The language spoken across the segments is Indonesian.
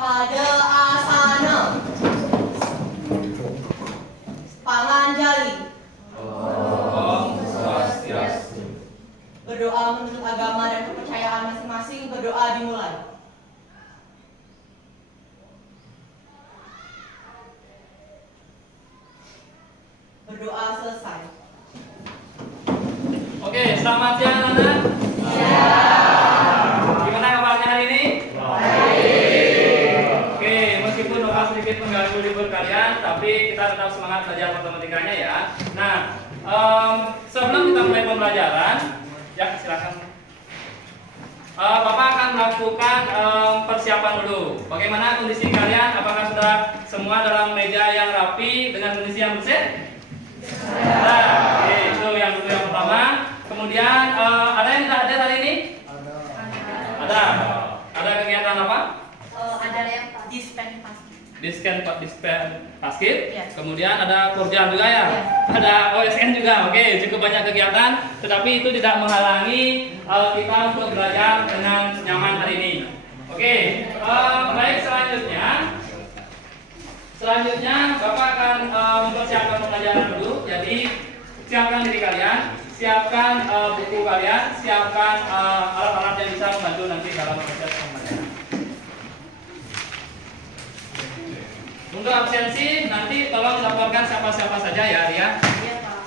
Pada asana. Panganjali. Om Swastiastu. Berdoa menurut agama dan kepercayaan masing-masing. Berdoa dimulai. Berdoa selesai. Oke, selamat siang anak-anak. Gimana kabarnya hari ini? Baik. Oke, meskipun Bapak sedikit mengganggu libur kalian, tapi kita tetap semangat belajar matematikanya ya. Nah, sebelum kita mulai pembelajaran, ya silakan. Bapak akan melakukan persiapan dulu. Bagaimana kondisi kalian? Apakah sudah semua dalam meja yang rapi dengan kondisi yang bersih? Nah, itu yang pertama. Kemudian ada yang tidak hadir hari ini? Ada. Ada kegiatan apa? Ada yang dispen pasti. Dispen paskib. Yes. Kemudian ada korjal juga ya. Yes. Ada OSN juga. Oke, cukup banyak kegiatan. Tetapi itu tidak menghalangi kita untuk belajar dengan nyaman hari ini. Oke, baik selanjutnya Bapak akan mempersiapkan pembelajaran dulu. Jadi siapkan diri kalian, siapkan buku kalian, siapkan alat-alat yang bisa membantu nanti dalam proses pembelajaran. Untuk absensi nanti tolong laporkan siapa-siapa saja ya, Ria. Iya, Pak.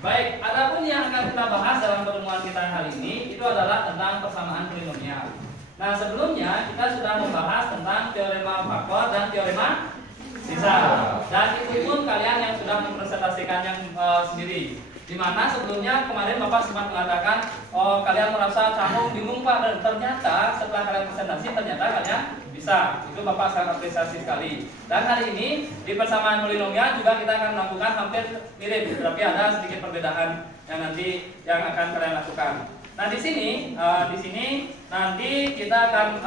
Baik, adapun yang akan kita bahas dalam pertemuan kita hari ini itu adalah tentang persamaan polinomial. Nah, sebelumnya kita sudah membahas tentang teorema faktor dan teorema sisa. Dan itu pun kalian yang sudah mempresentasikannya sendiri. Di mana sebelumnya kemarin Bapak sempat mengatakan, oh kalian merasa canggung, bingung Pak, dan ternyata setelah kalian presentasi ternyata kalian bisa. Itu Bapak sangat apresiasi sekali. Dan hari ini di persamaan polinomial juga kita akan melakukan hampir mirip, tapi ada sedikit perbedaan yang nanti yang akan kalian lakukan. Nah di sini nanti kita akan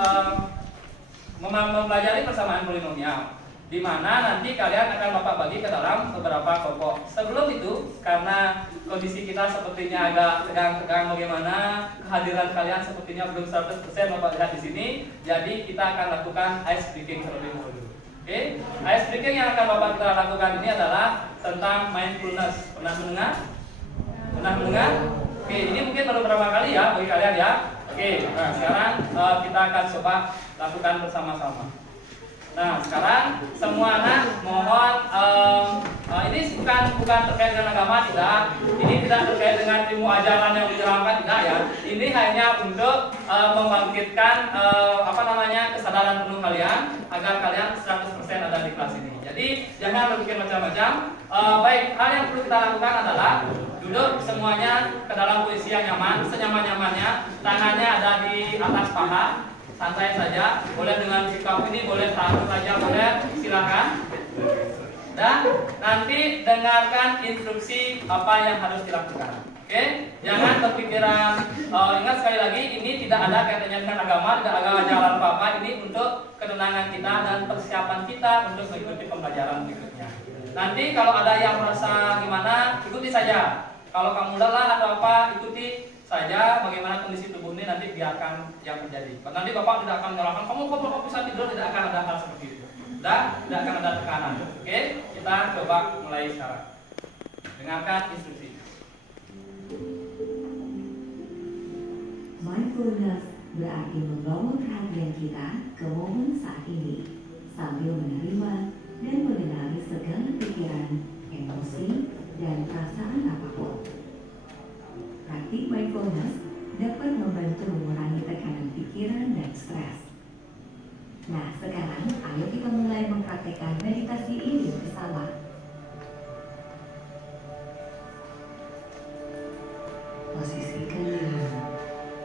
mempelajari persamaan polinomial, di mana nanti kalian akan Bapak bagi ke dalam beberapa kelompok. Sebelum itu, karena kondisi kita sepertinya agak tegang-tegang bagaimana, kehadiran kalian sepertinya belum 100% Bapak lihat di sini, jadi kita akan lakukan ice breaking terlebih dahulu. Oke, ice breaking yang akan Bapak kita lakukan ini adalah tentang mindfulness. Pernah mendengar? Oke, ini mungkin baru pertama kali ya bagi kalian ya. Oke, nah sekarang kita akan coba lakukan bersama-sama. Nah, sekarang semua anak mohon ini bukan terkait dengan agama, tidak. Ini tidak terkait dengan ilmu ajaran yang dijelaskan, tidak ya. Ini hanya untuk membangkitkan kesadaran penuh kalian agar kalian 100% ada di kelas ini. Jadi jangan berpikir macam-macam. Baik, hal yang perlu kita lakukan adalah duduk semuanya ke dalam posisi yang nyaman, senyaman-nyamannya. Tangannya ada di atas paha. Santai saja, boleh dengan sikap ini, boleh taruh saja, boleh, silakan. Dan nanti dengarkan instruksi apa yang harus dilakukan. Oke, jangan berpikiran. Ingat sekali lagi, ini tidak ada kaitannya dengan agama, tidak ada ajaran apa-apa. Ini untuk ketenangan kita dan persiapan kita untuk mengikuti pembelajaran berikutnya. Nanti kalau ada yang merasa gimana, ikuti saja. Kalau kamu lelah atau apa, ikuti saja bagaimana kondisi tubuh ini, nanti biarkan yang terjadi. Nanti Bapak tidak akan menyalahkan kamu kok Bapak bisa tidur, tidak akan ada hal seperti itu. Tidak akan ada tekanan. Oke, kita coba mulai sekarang. Dengarkan instruksi. Mindfulness berarti membawa perhatian kita ke momen saat ini sambil menerima dan mengenali segala pikiran, emosi, dan perasaan apapun. Praktik mindfulness dapat membantu mengurangi tekanan pikiran dan stres. Nah, sekarang ayo kita mulai mempraktikkan meditasi ini bersama. Posisikan diri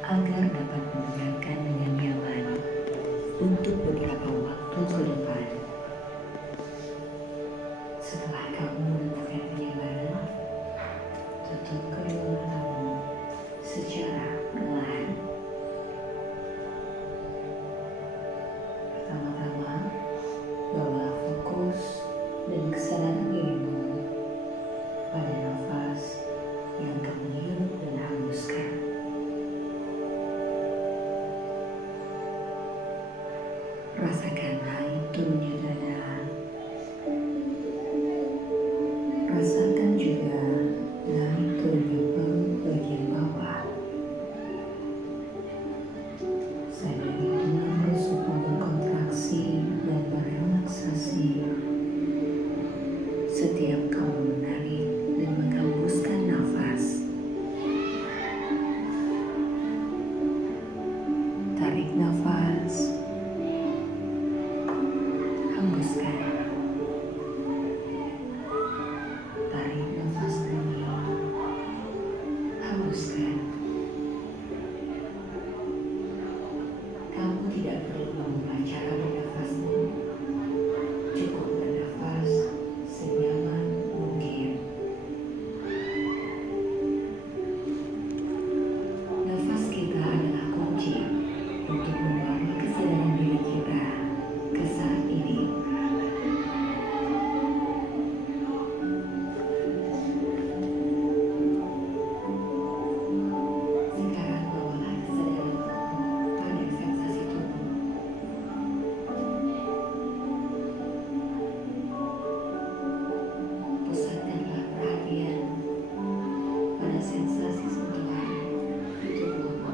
agar dapat mendengarkan dengan nyaman untuk beberapa waktu ke depan. Setelah kamu menemukan kenyamanan, tutup kedua matamu secara perlahan. Pertama-tama, bawa fokus dan kesadaran dirimu pada nafas yang kamu hirup dan hembuskan. Rasakan naik turunnya dada. Rasakan juga naik turunnya perut bagian bawah. Sadari tulang rusukmu berkontraksi dan berelaksasi setiap kamu menarik dan menghembuskan nafas. Tarik nafas, hembuskan. Tarik nafas lagi, hembuskan. Kamu tidak perlu mengubah cara bernafasmu. Cukup bernafas senyaman mungkin. Nafas kita adalah kunci untuk membawa kesadaran diri kita ke saat ini. Sekarang bawalah kesadaran pada sensasi tubuh. Pusatkanlah perhatian pada sensasi sentuhan di tubuhmu.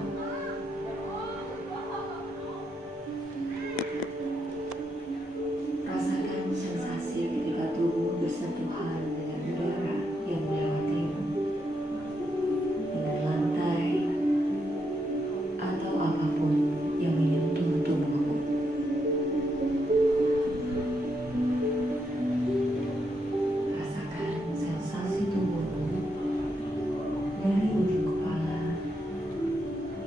Rasakan sensasi ketika tubuh bersentuhan dengan udara yang melewatimu, dengan lantai, atau apapun yang menyentuh tubuhmu. Rasakan sensasi tubuhmu dari ujung kepala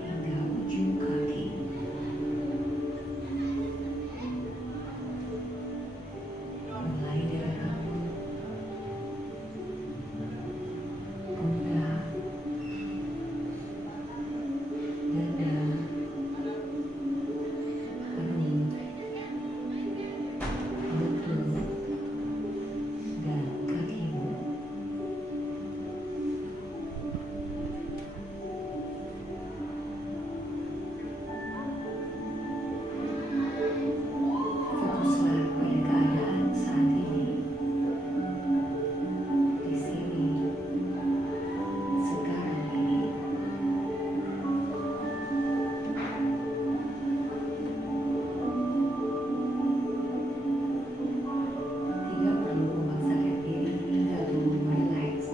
hingga ujung kaki. Mulai dari rambut, pundak, dada, perut, lutut, dan kakimu. Fokuslah pada keadaan saat ini, di sini, sekarang ini. Tidak perlu memaksakan diri hingga tubuhmu rileks.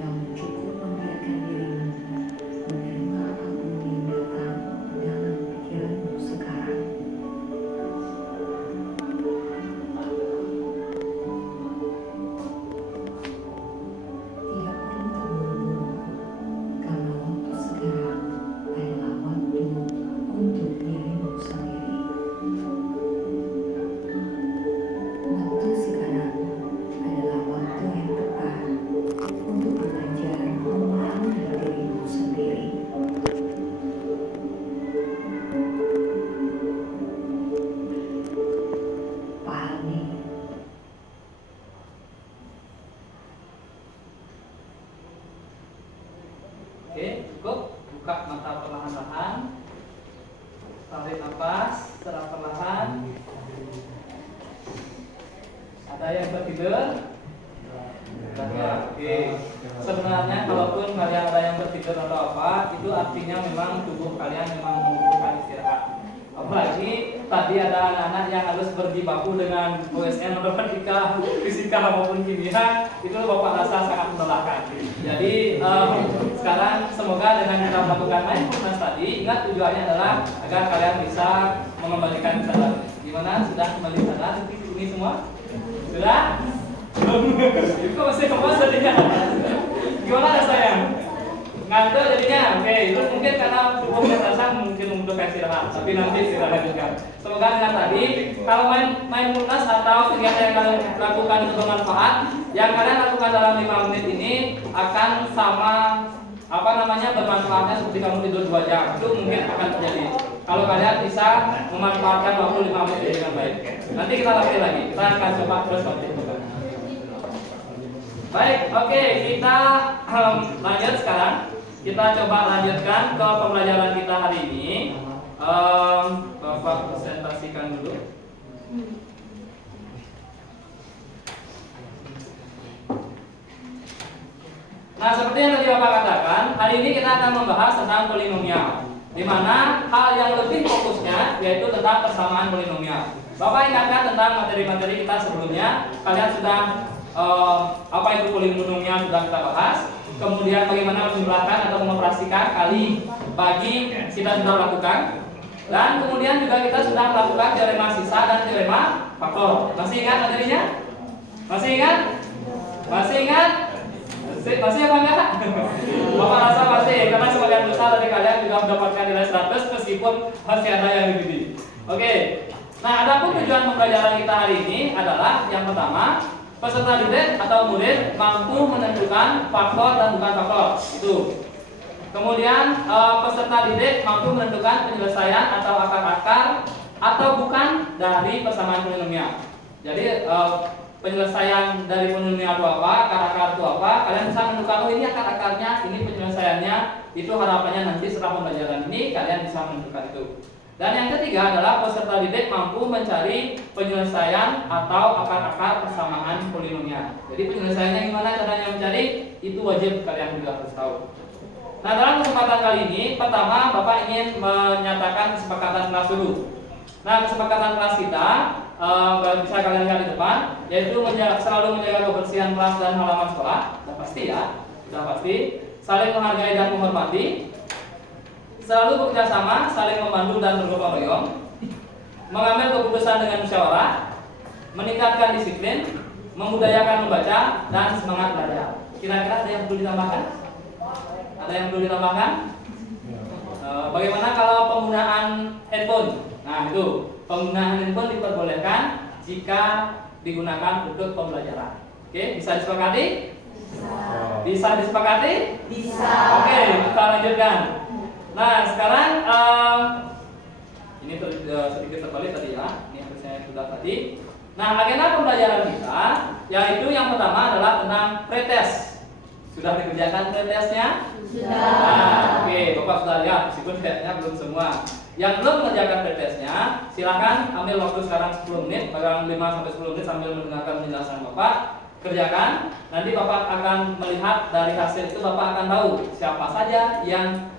Kamu cukup membiarkan dirimu menerima apapun yang datang dalam pikiranmu sekarang. Tidak perlu terburu-buru, karena waktu sekarang adalah waktu untuk dirimu sendiri. Waktu sekarang adalah waktu yang tepat untuk belajar memahami dirimu sendiri. Pahami. Oke, cukup. Buka mata perlahan-lahan. Tarik nafas secara perlahan. Ada yang tertidur? Ya, oke. Sebenarnya kalaupun kalian ada yang tertidur atau apa, itu artinya memang tubuh kalian memang membutuhkan istirahat. Apalagi tadi ada anak-anak yang harus berjibaku dengan OSN, matematika, fisika maupun kimia, itu Bapak rasa sangat melelahkan. Jadi sekarang semoga dengan kita melakukan mindfulness tadi, ingat tujuannya adalah agar kalian bisa mengembalikan kesadaran. Gimana? Sudah kembali sadar ini semua? Sudah? Kok masih kemas jadinya? Gimana rasanya? Ngantuk jadinya, oke, itu mungkin karena tubuh rasa mungkin membutuhkan istirahat, tapi nanti istirahat juga. Semoga dengan tadi, kalau mindfulness atau kegiatan yang kalian lakukan itu bermanfaat, yang kalian lakukan dalam 5 menit ini akan sama bermanfaatnya seperti kamu tidur 2 jam. Itu mungkin akan terjadi kalau kalian bisa memanfaatkan waktu 5 menit ini dengan baik. Nanti kita latih lagi, kita akan coba terus latih. Baik, oke, kita lanjut sekarang. Kita coba lanjutkan ke pembelajaran kita hari ini. Bapak presentasikan dulu. Nah, seperti yang tadi Bapak katakan, hari ini kita akan membahas tentang polinomial, di mana hal yang lebih fokusnya yaitu tentang persamaan polinomial. Bapak ingatkan tentang materi-materi kita sebelumnya. Kalian sudah apa itu polinomial sudah kita bahas. Kemudian bagaimana menjumlahkan atau mengoperasikan kali bagi kita sudah lakukan. Dan kemudian juga kita sudah melakukan teorema sisa dan teorema faktor. Masih ingat materinya? Masih ingat? Masih ingat? Masih apa enggak? Bapak rasa masih, karena sebagian besar dari kalian juga mendapatkan nilai 100 meskipun masih ada yang lebih. Oke. Nah, adapun tujuan pembelajaran kita hari ini adalah yang pertama, peserta didik atau murid mampu menentukan faktor dan bukan faktor. Itu. Kemudian peserta didik mampu menentukan penyelesaian atau akar-akar atau bukan dari persamaan polinomial. Jadi penyelesaian dari polinomial itu apa, akar-akar itu apa, kalian bisa menentukan oh ini akar-akarnya, ini penyelesaiannya. Itu harapannya nanti setelah pembelajaran ini kalian bisa menentukan itu. Dan yang ketiga adalah peserta didik mampu mencari penyelesaian atau akar-akar persamaan polinomial. Jadi penyelesaiannya gimana caranya mencari, itu wajib kalian juga harus tahu. Nah, dalam kesempatan kali ini, pertama Bapak ingin menyatakan kesepakatan kelas dulu. Nah, kesepakatan kelas kita bisa kalian lihat di depan, yaitu selalu menjaga kebersihan kelas dan halaman sekolah. Sudah pasti ya, sudah pasti. Saling menghargai dan menghormati. Selalu bekerja sama, saling membantu dan bergotong royong, mengambil keputusan dengan musyawarah, meningkatkan disiplin, membudayakan membaca, dan semangat belajar. Kira-kira ada yang perlu ditambahkan? Ada yang perlu ditambahkan? Bagaimana kalau penggunaan handphone? Nah, itu penggunaan handphone diperbolehkan jika digunakan untuk pembelajaran. Oke, bisa disepakati? Bisa disepakati? Bisa. Oke, kita lanjutkan. Nah, sekarang ini sedikit terbalik tadi ya. Ini harusnya sudah tadi. Nah, agenda pembelajaran kita yaitu yang pertama adalah tentang pretest. Sudah dikerjakan pretestnya? Sudah. Nah, oke, Bapak sudah lihat meskipun kayaknya belum semua. Yang belum mengerjakan pretestnya, silakan ambil waktu sekarang 10 menit, bahkan 5-10 menit sambil mendengarkan penjelasan Bapak. Kerjakan. Nanti Bapak akan melihat dari hasil itu Bapak akan tahu siapa saja yang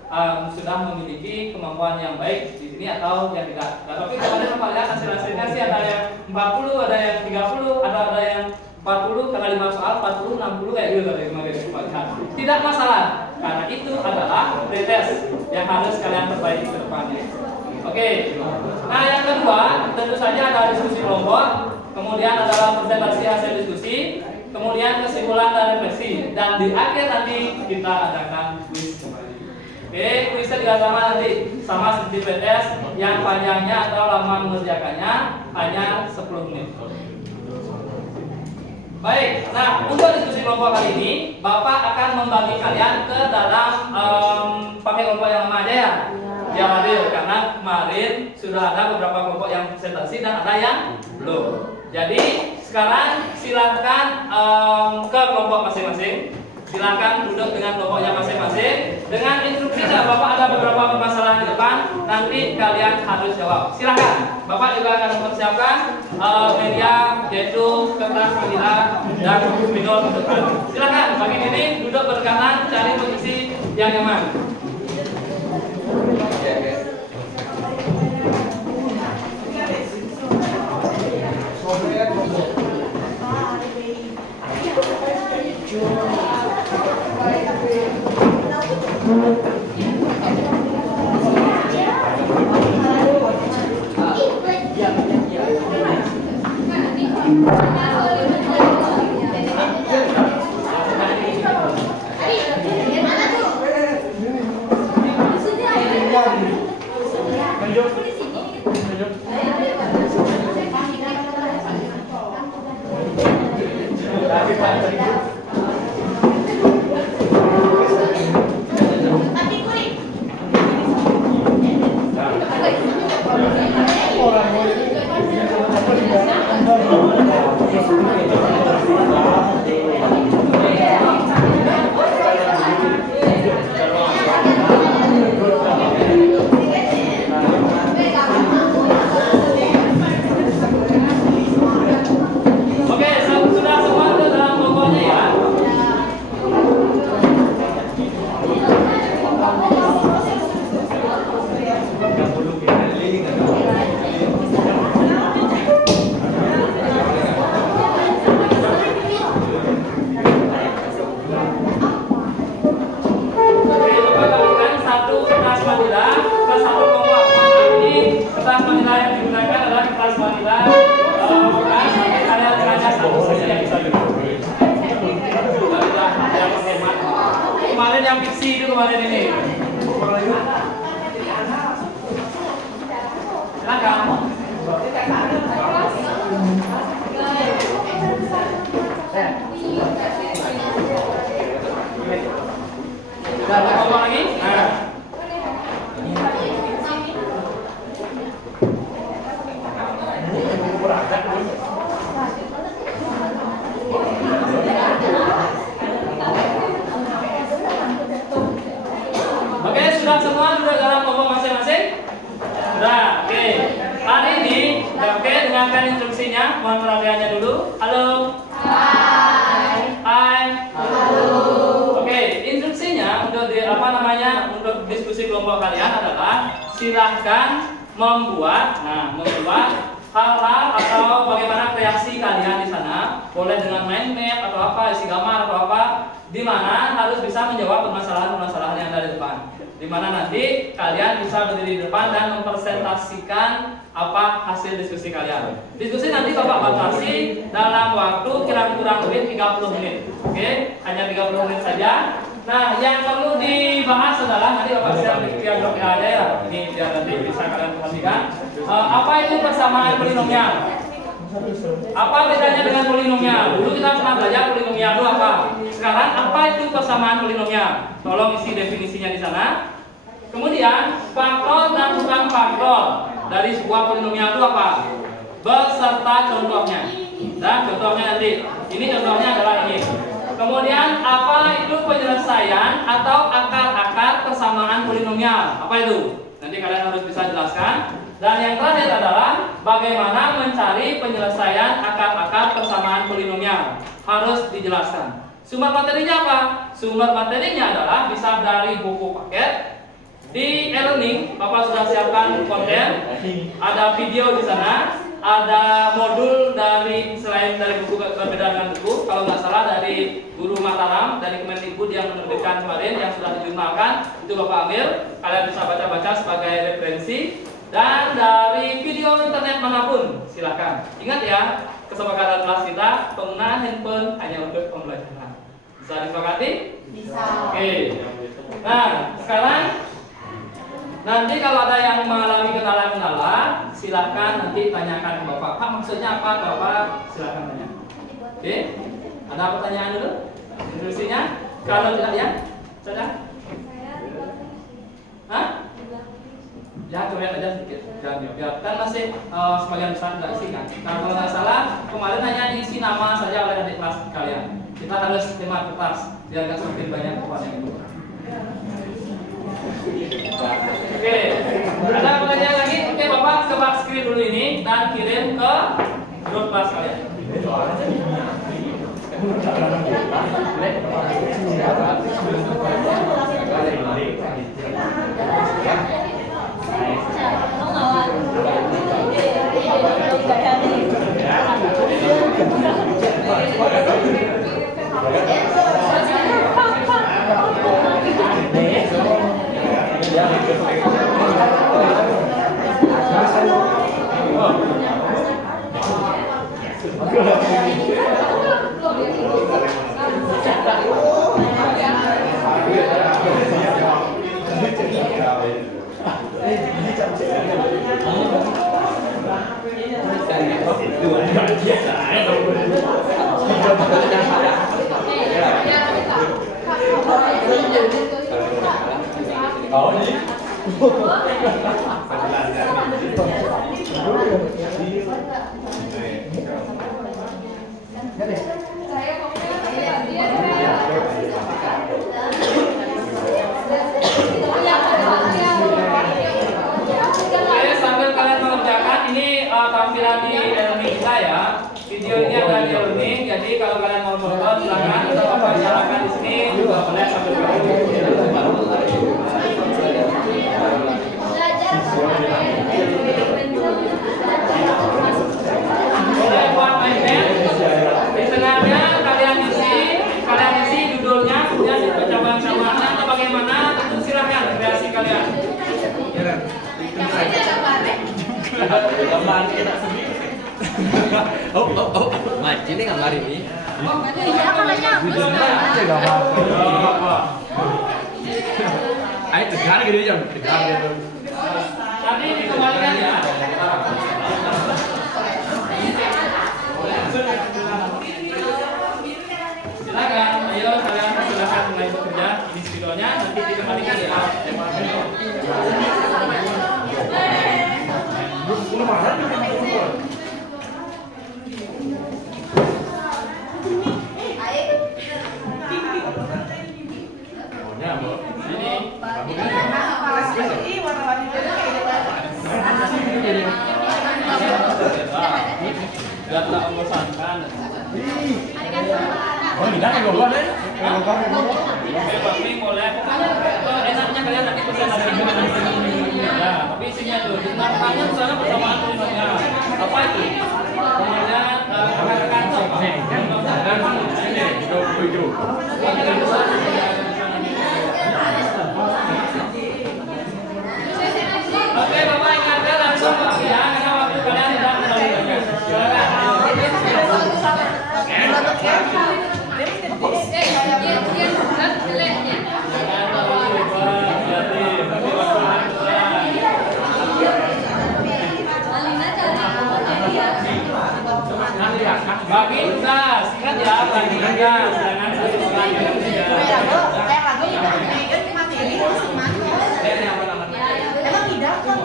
sudah memiliki kemampuan yang baik di sini atau yang tidak. Nah, tapi kemarin Bapak lihat hasil-hasilnya sih ada yang 40, ada yang 30, ada yang 40 karena 5 soal, 40, 60 kayak gitu tadi kemarin. Tidak masalah, karena itu adalah pretest yang harus kalian perbaiki ke depannya. Oke. Nah, yang kedua tentu saja ada diskusi kelompok, kemudian adalah presentasi hasil diskusi, kemudian kesimpulan dan refleksi, dan di akhir nanti kita adakan kuis kembali. Oke, kuisnya juga sama nanti, sama seperti pretest yang panjangnya atau lama mengerjakannya hanya 10 menit. Baik, nah untuk diskusi kelompok kali ini, Bapak akan membagi kalian ke dalam pakai kelompok yang sama aja ya. Ya hadir, karena kemarin sudah ada beberapa kelompok yang presentasi dan ada yang belum. Jadi sekarang silahkan ke kelompok masing-masing. Silahkan duduk dengan kelompoknya masing-masing. Dengan instruksi Bapak ada beberapa permasalahan di depan, nanti kalian harus jawab. Silahkan. Bapak juga akan mempersiapkan media yaitu kertas, manila, dan spidol untuk kalian. Silahkan bagi diri duduk berdekatan, cari posisi yang nyaman. Kemarin yang fiksi itu kemarin ini. Silakan. Ngomong lagi? Nah. Oke, sudah semua sudah dalam kelompok masing-masing? Sudah, oke. Hari ini, oke, dengarkan instruksinya. Mohon perhatiannya dulu. Halo. Hai. Hai. Halo. Oke, instruksinya untuk untuk diskusi kelompok kalian adalah silahkan membuat hal-hal atau bagaimana kreasi kalian di sana. Boleh dengan mind map atau apa, isi gambar atau apa, di mana harus bisa menjawab permasalahan-permasalahan yang ada di depan. Di mana nanti kalian bisa berdiri di depan dan mempresentasikan apa hasil diskusi kalian. Diskusi nanti Bapak batasi dalam waktu kurang lebih 30 menit. Oke, hanya 30 menit saja. Nah, yang perlu dibahas adalah nanti Bapak share di diagram yang ada ya. Ini biar nanti bisa kalian perhatikan. Apa itu persamaan polinomial? Apa bedanya dengan polinomial? Dulu kita pernah belajar polinomial itu apa. Sekarang apa itu persamaan polinomial? Tolong isi definisinya di sana. Kemudian faktor dan bukan faktor dari sebuah polinomial itu apa? Beserta contohnya. Dan contohnya nanti. Ini contohnya adalah ini. Kemudian apa itu penyelesaian atau akar-akar persamaan polinomial? Apa itu? Nanti kalian harus bisa jelaskan. Dan yang terakhir adalah bagaimana mencari penyelesaian akar-akar persamaan polinomial. Harus dijelaskan. Sumber materinya apa? Sumber materinya adalah bisa dari buku paket. Di e-learning Bapak sudah siapkan konten. Ada video di sana. Ada modul selain dari buku berbeda dengan buku, kalau nggak salah dari Guru Mataram, dari Kemendikbud yang menerbitkan kemarin yang sudah dijurnalkan, itu Bapak ambil, kalian bisa baca-baca sebagai referensi. Dan dari video internet manapun, silakan. Ingat ya, kesepakatan kelas kita penggunaan handphone hanya untuk pembelajaran. Bisa disepakati? Bisa. Oke. Nah, sekarang nanti kalau ada yang mengalami kendala-kendala, silakan nanti tanyakan ke Bapak. Pak, maksudnya apa, Bapak? Silakan tanya. Oke? Ada pertanyaan dulu? Instruksinya? Kalau tidak ya, sudah? Hah? Ya, coba aja sedikit. Biar kan masih sebagian besar tidak isi kan. Nah, kalau nggak salah kemarin hanya diisi nama saja oleh adik kelas kalian. Kita harus 5 kertas biar nggak semakin banyak kelas yang itu. Oke, ada pertanyaan lagi? Oke, Bapak coba screen dulu ini dan kirim ke grup kelas kalian. Tampilan di e-learning kita ya. Video ini ada di e-learning, jadi kalau kalian mau nonton silakan atau silakan di sini juga boleh sambil boleh buat iPad. Di tengahnya kalian isi judulnya, kemudian dibaca samanya atau bagaimana, tentu silakan kreasi kalian. Gambar kita sendiri. Oh, Mat, ini gambar ini. Iya, makanya Aja gambar. Ayo tegar gitu jam, tegar gitu. Tadi dikembalikan ya. Silakan, ayo kalian silakan mulai bekerja. Ini videonya nanti dikembalikan ya. Biar tak membosankan. Oh, tidak kan gua deh. Ini boleh. Enaknya kalian nanti pesan lagi. Ya, tapi isinya tuh. Tanya di sana persamaan tulisannya. Apa itu? Kemudian rekan-rekan Oke, Bapak ingatkan langsung ya, karena waktu kalian tidak kembali lagi. Bagi tugas, ingat ya, bagi tugas, jangan satu orang yang Emang tidak kan?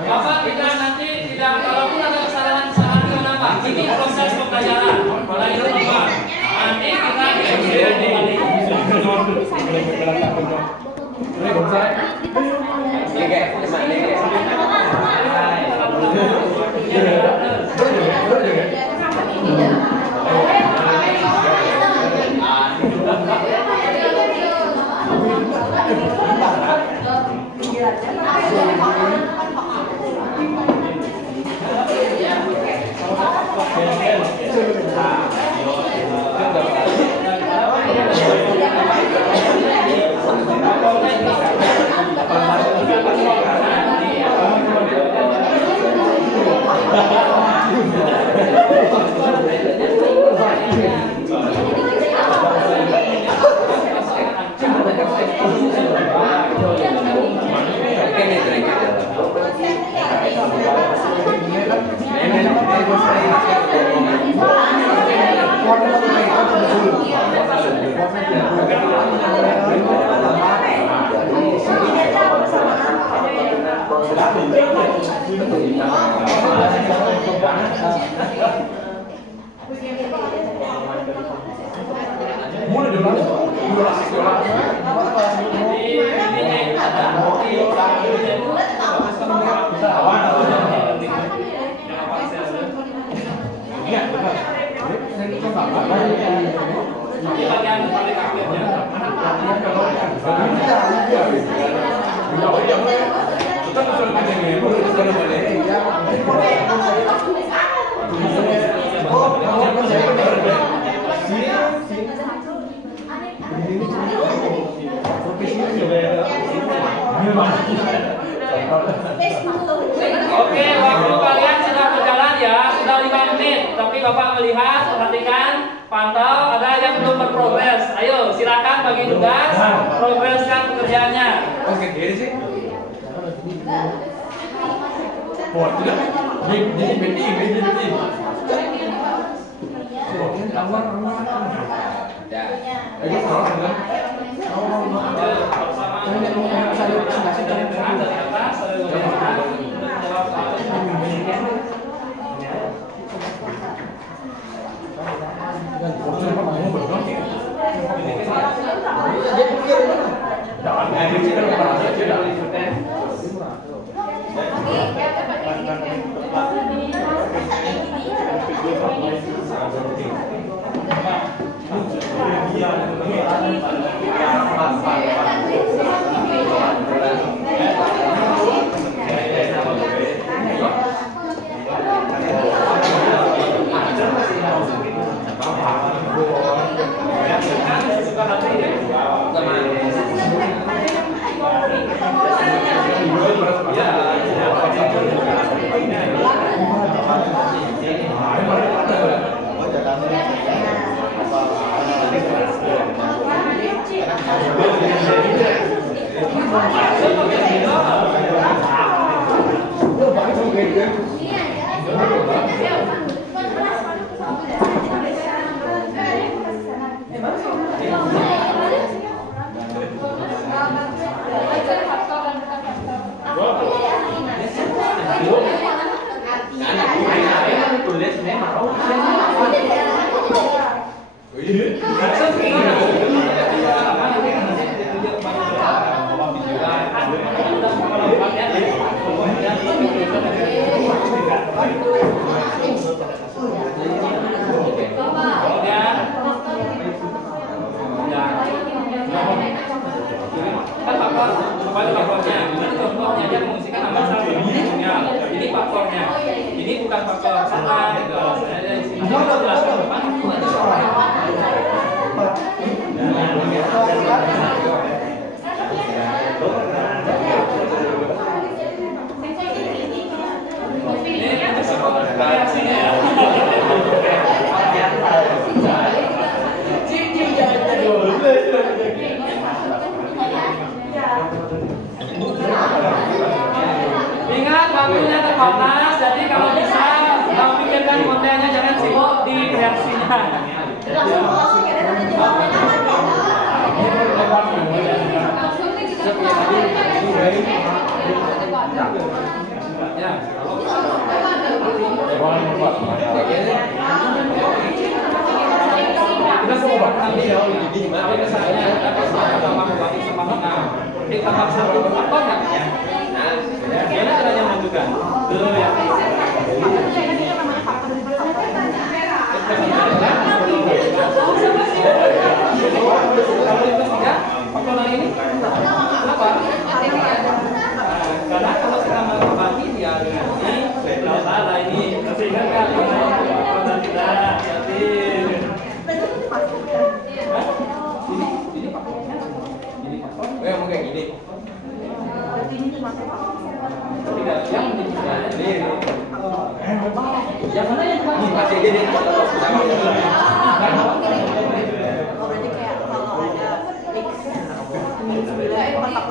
Bapak tidak nanti tidak, kalaupun ada kesalahan-kesalahan kenapa? Ini proses pembelajaran. Mulai dari Bapak. Nanti kita kembali. di bagian paling akhirnya. Oke, waktu kalian sudah berjalan ya, sudah 5 menit. Tapi Bapak melihat, perhatikan, pantau, ada yang belum berprogres. Ayo, silakan bagi tugas, progreskan pekerjaannya. Oke, diri sih. Buat tidak. Jadi beti. Ya. Lagi salah kan? Ini bukan faktor karena saya dari sini jelaskan depan itu ada soal. Ini reaksinya ya. Ingat waktunya terbatas, jadi kalau bisa pikirkan kontennya, jangan sibuk di reaksinya. Ya. Kita semua nanti ya, tapi misalnya ada sama ditambah satu faktor nggak? Gimana caranya menentukan? Belum ya. Faktor yang ini kenapa? Karena kalau kita membagi dia dengan ini, kalau salah ini, sehingga kan faktor tidak jadi. Ini faktornya, ini faktor. Oh, mau kayak gini. Tidak, yang ini. Yang mana yang Ini masih aja deh. Berarti kayak kalau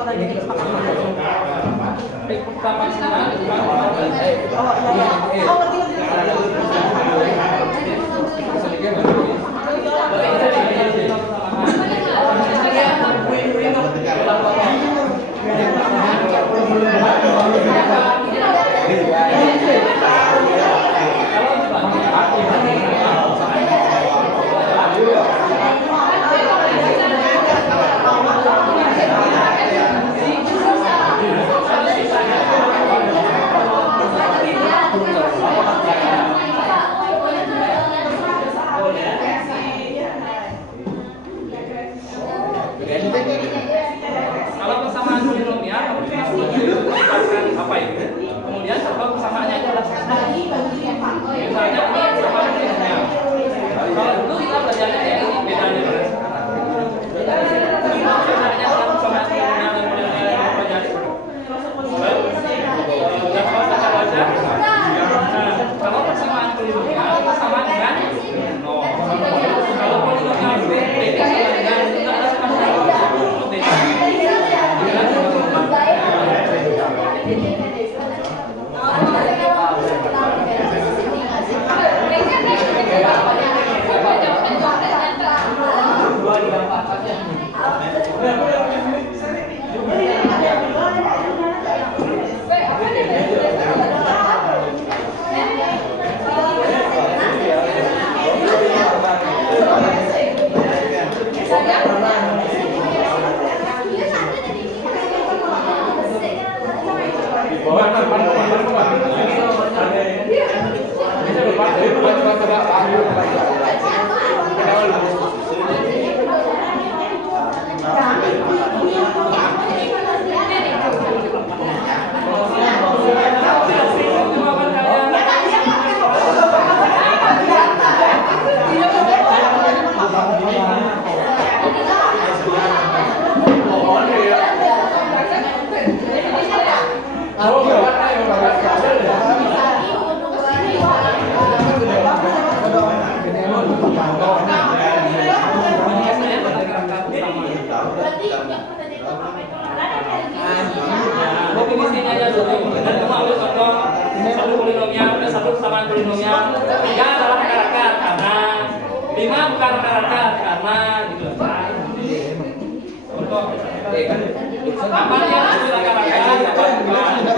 ada X pertama sana, apa itu? Kemudian contoh persamaannya adalah misalnya ini sama jenisnya. Kalau dulu kita belajarnya kayak ini bedanya dengan sekarang. Sebenarnya dalam persamaan polinomial dan polinomial yang pelajari. Kalau persamaan polinomial sama dengan nol. Kalau polinomial beda dengan kita ada sama definisinya aja dulu. Dan kamu ambil contoh satu polinomial dan satu persamaan polinomial. 3 adalah akar-akar karena 5 bukan akar-akar karena gitu. Contoh apa yang disebut akar-akar, apa bukan.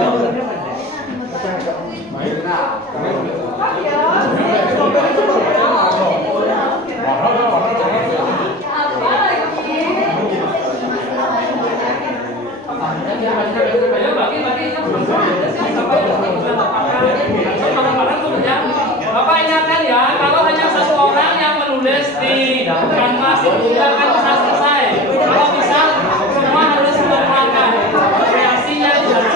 Ayo bagi-bagi sampai Bapak ingatkan ya, kalau hanya satu orang yang menulis di kanvas itu tidak akan bisa selesai. Kalau bisa semua harus berperan. Kreasinya harus.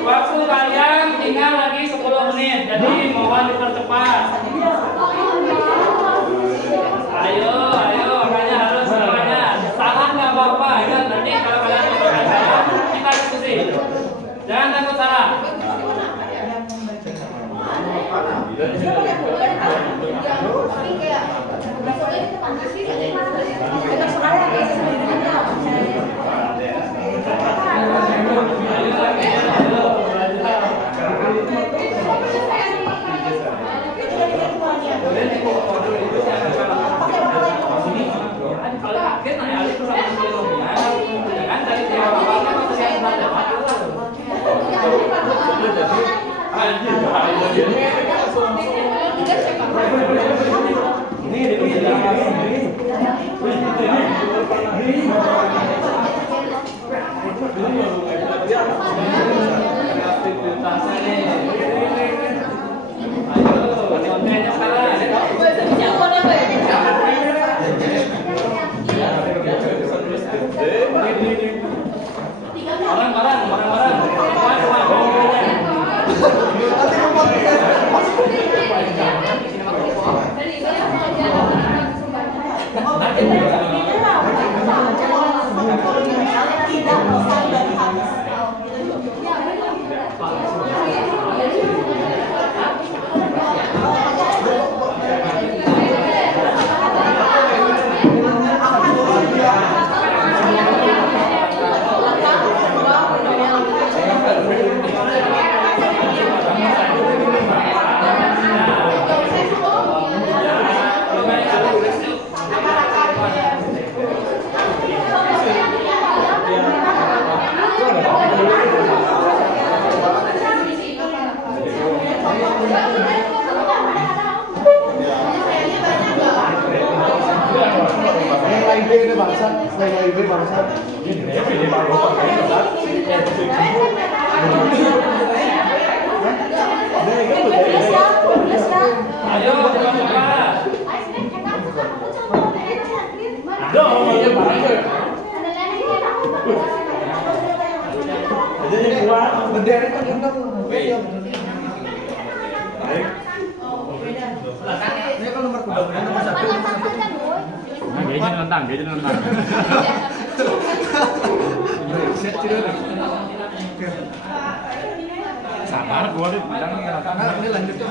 Waktu kalian tinggal lagi 10 menit, jadi mohon dipercepat. Ayo, makanya harus semuanya. Salah nggak apa-apa, ya. Nanti kalau kalian membuat salah, kita diskusi. Jangan takut salah. Aktivitasnya nih. Ayo, contohnya sekarang. Sabar, gua udah bilang nih karena ini lanjutnya.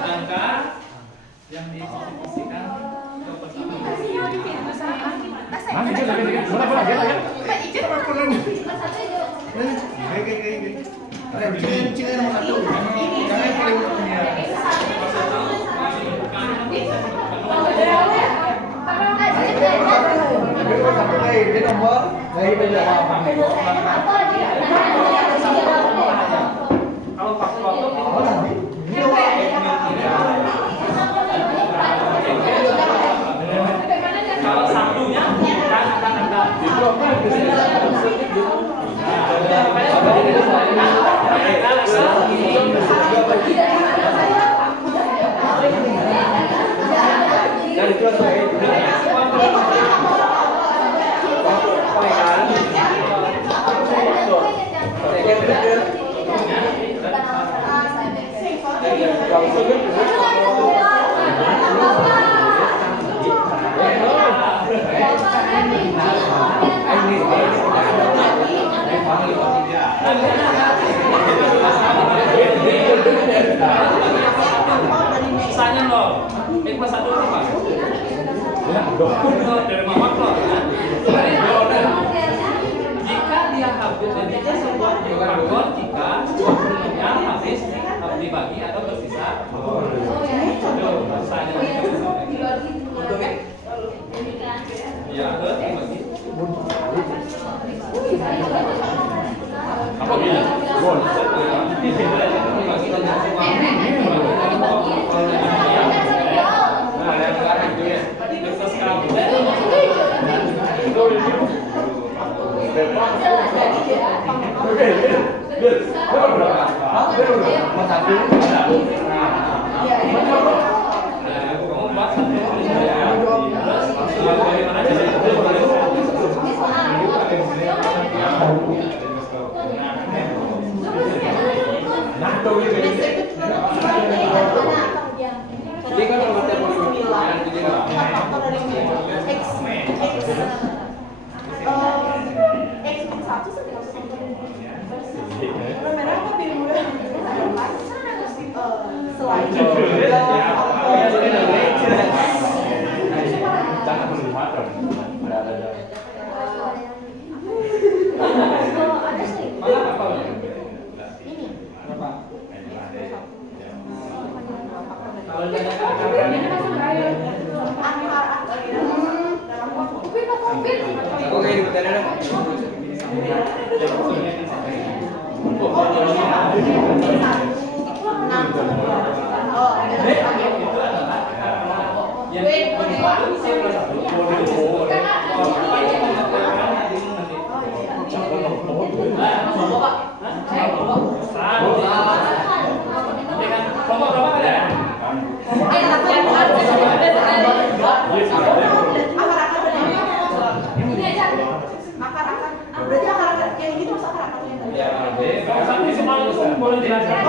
Angka yang diposisikan kalau pas kalau satunya kan akan ada sisanya loh. Kelas 1 apa? Dari mama loh. Jika dia habis, jika sebuah faktor jika sebelumnya habis dibagi atau tersisa. Sisanya. Ya, dibagi. Apa dia? Oke, diputar dulu. Berarti akar-akar yang gitu masuk akar-akarnya. Boleh dijelaskan.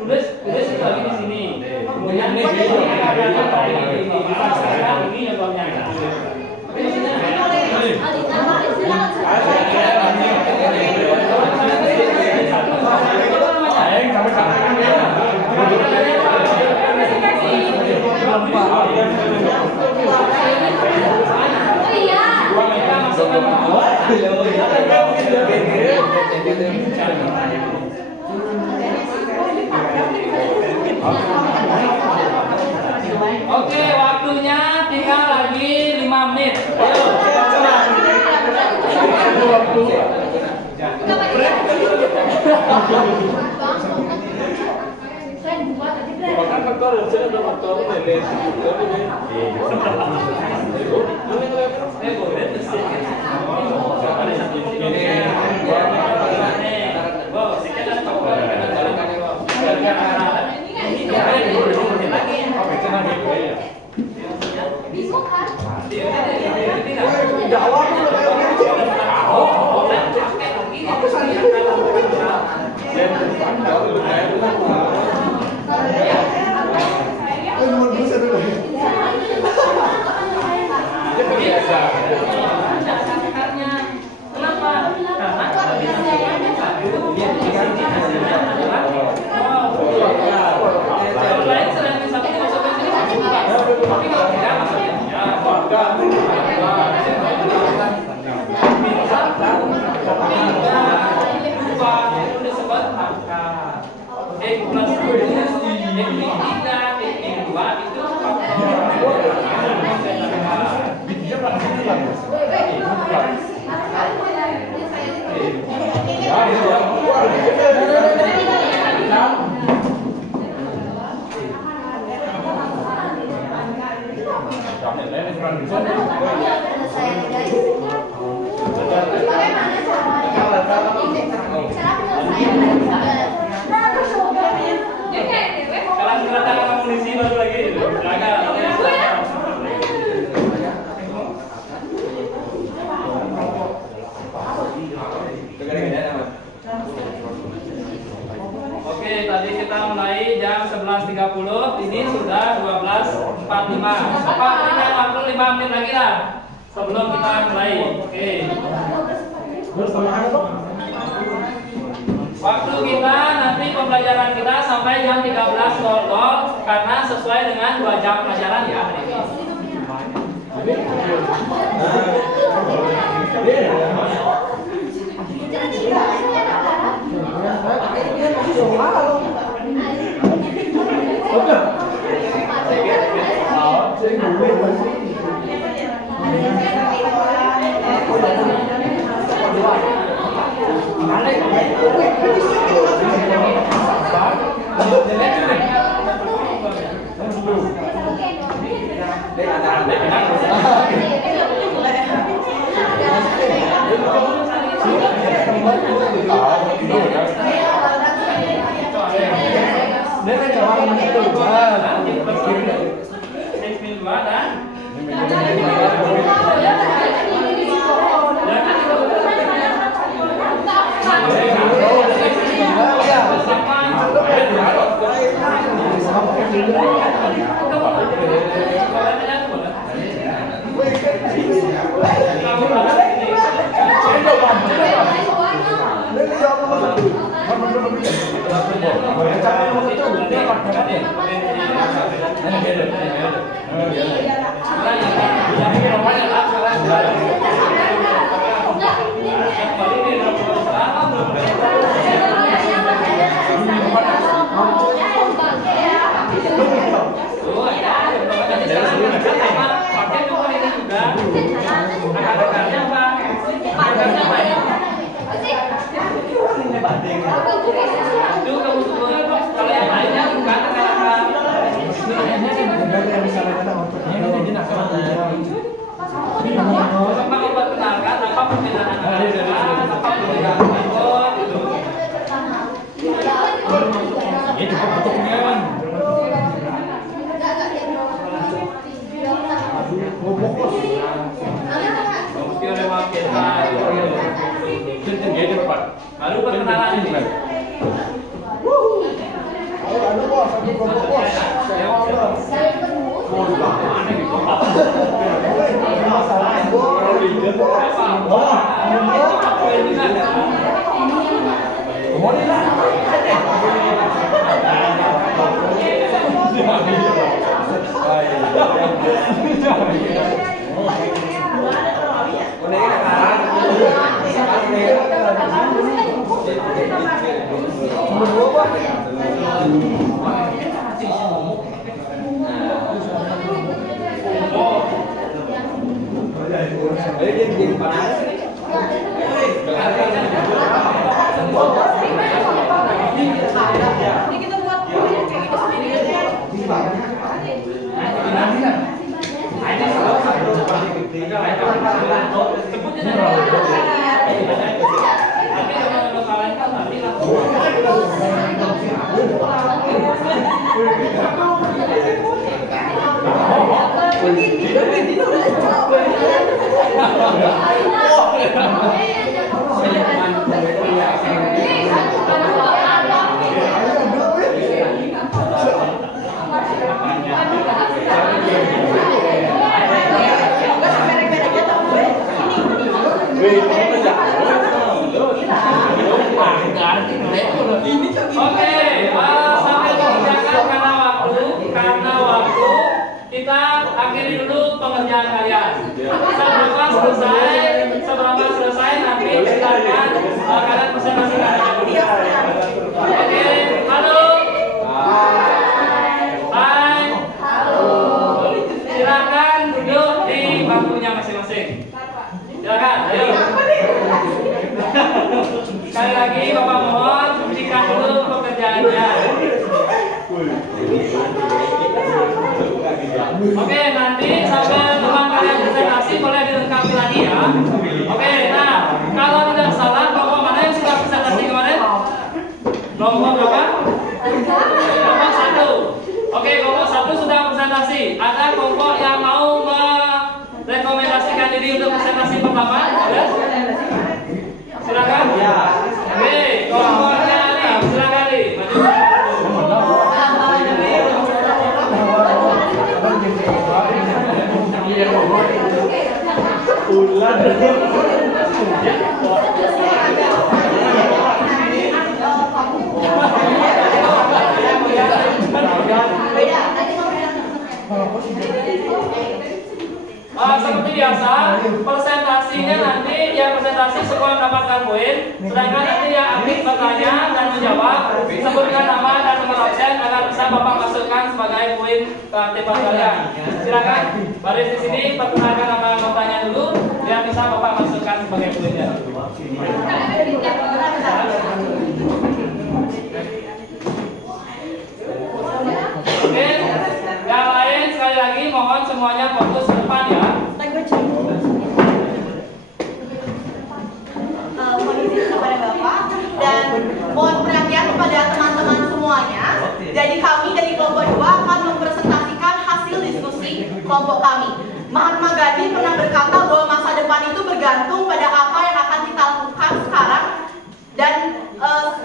Tulis lagi di sini. Kemudian ini contohnya. Oke, waktunya tinggal lagi 5 menit. Ayo. Oke, tadi kita mulai jam 11.30, ini sudah 12.45. Bapak berikan waktu 5 menit lagi lah sebelum kita mulai. Oke. Waktu kita nanti pembelajaran kita sampai jam 13.00 karena sesuai dengan 2 jam pelajaran ya hari ini. Coba diperkenalkan apa perbedaan apa perbedaan methode itu. Ya cukup bentuknya kan. Teorema Petra itu. Lalu perkenalan ini. Kita akhiri dulu pengerjaan kalian. Seberapa selesai nanti silakan kalian presentasi kalian. Oke, halo. Hai. Silakan duduk di bangkunya masing-masing. Silakan, ayo. Sekali lagi Bapak mohon berikan dulu pekerjaannya. Oke, nanti sambil teman kalian presentasi boleh dilengkapi lagi ya. Oke, nah kalau tidak salah kelompok mana yang sudah presentasi kemarin? Kelompok berapa? Kelompok 1. Oke, kelompok 1 sudah presentasi. Ada kelompok yang mau merekomendasikan diri untuk presentasi pertama? Ada? Silakan. Oke, kelompoknya nih, silakan nih. Seperti biasa, presentasinya nanti yang presentasi semua mendapatkan poin, sedangkan nanti yang aktif bertanya dan menjawab sebutkan nama dan nomor absen agar bisa Bapak masukkan sebagai poin keaktifan kalian. Silakan baris di sini, perkenalkan nama anggotanya dulu biar bisa Bapak masukkan sebagai poinnya. Oke, yang lain sekali lagi mohon semuanya fokus ke depan ya. Kepada Bapak dan mohon perhatian kepada teman-teman semuanya. Jadi kami dari kelompok 2 akan mempresentasikan hasil diskusi kelompok kami. Mahatma Gandhi pernah berkata bahwa masa depan itu bergantung pada apa yang akan kita lakukan sekarang dan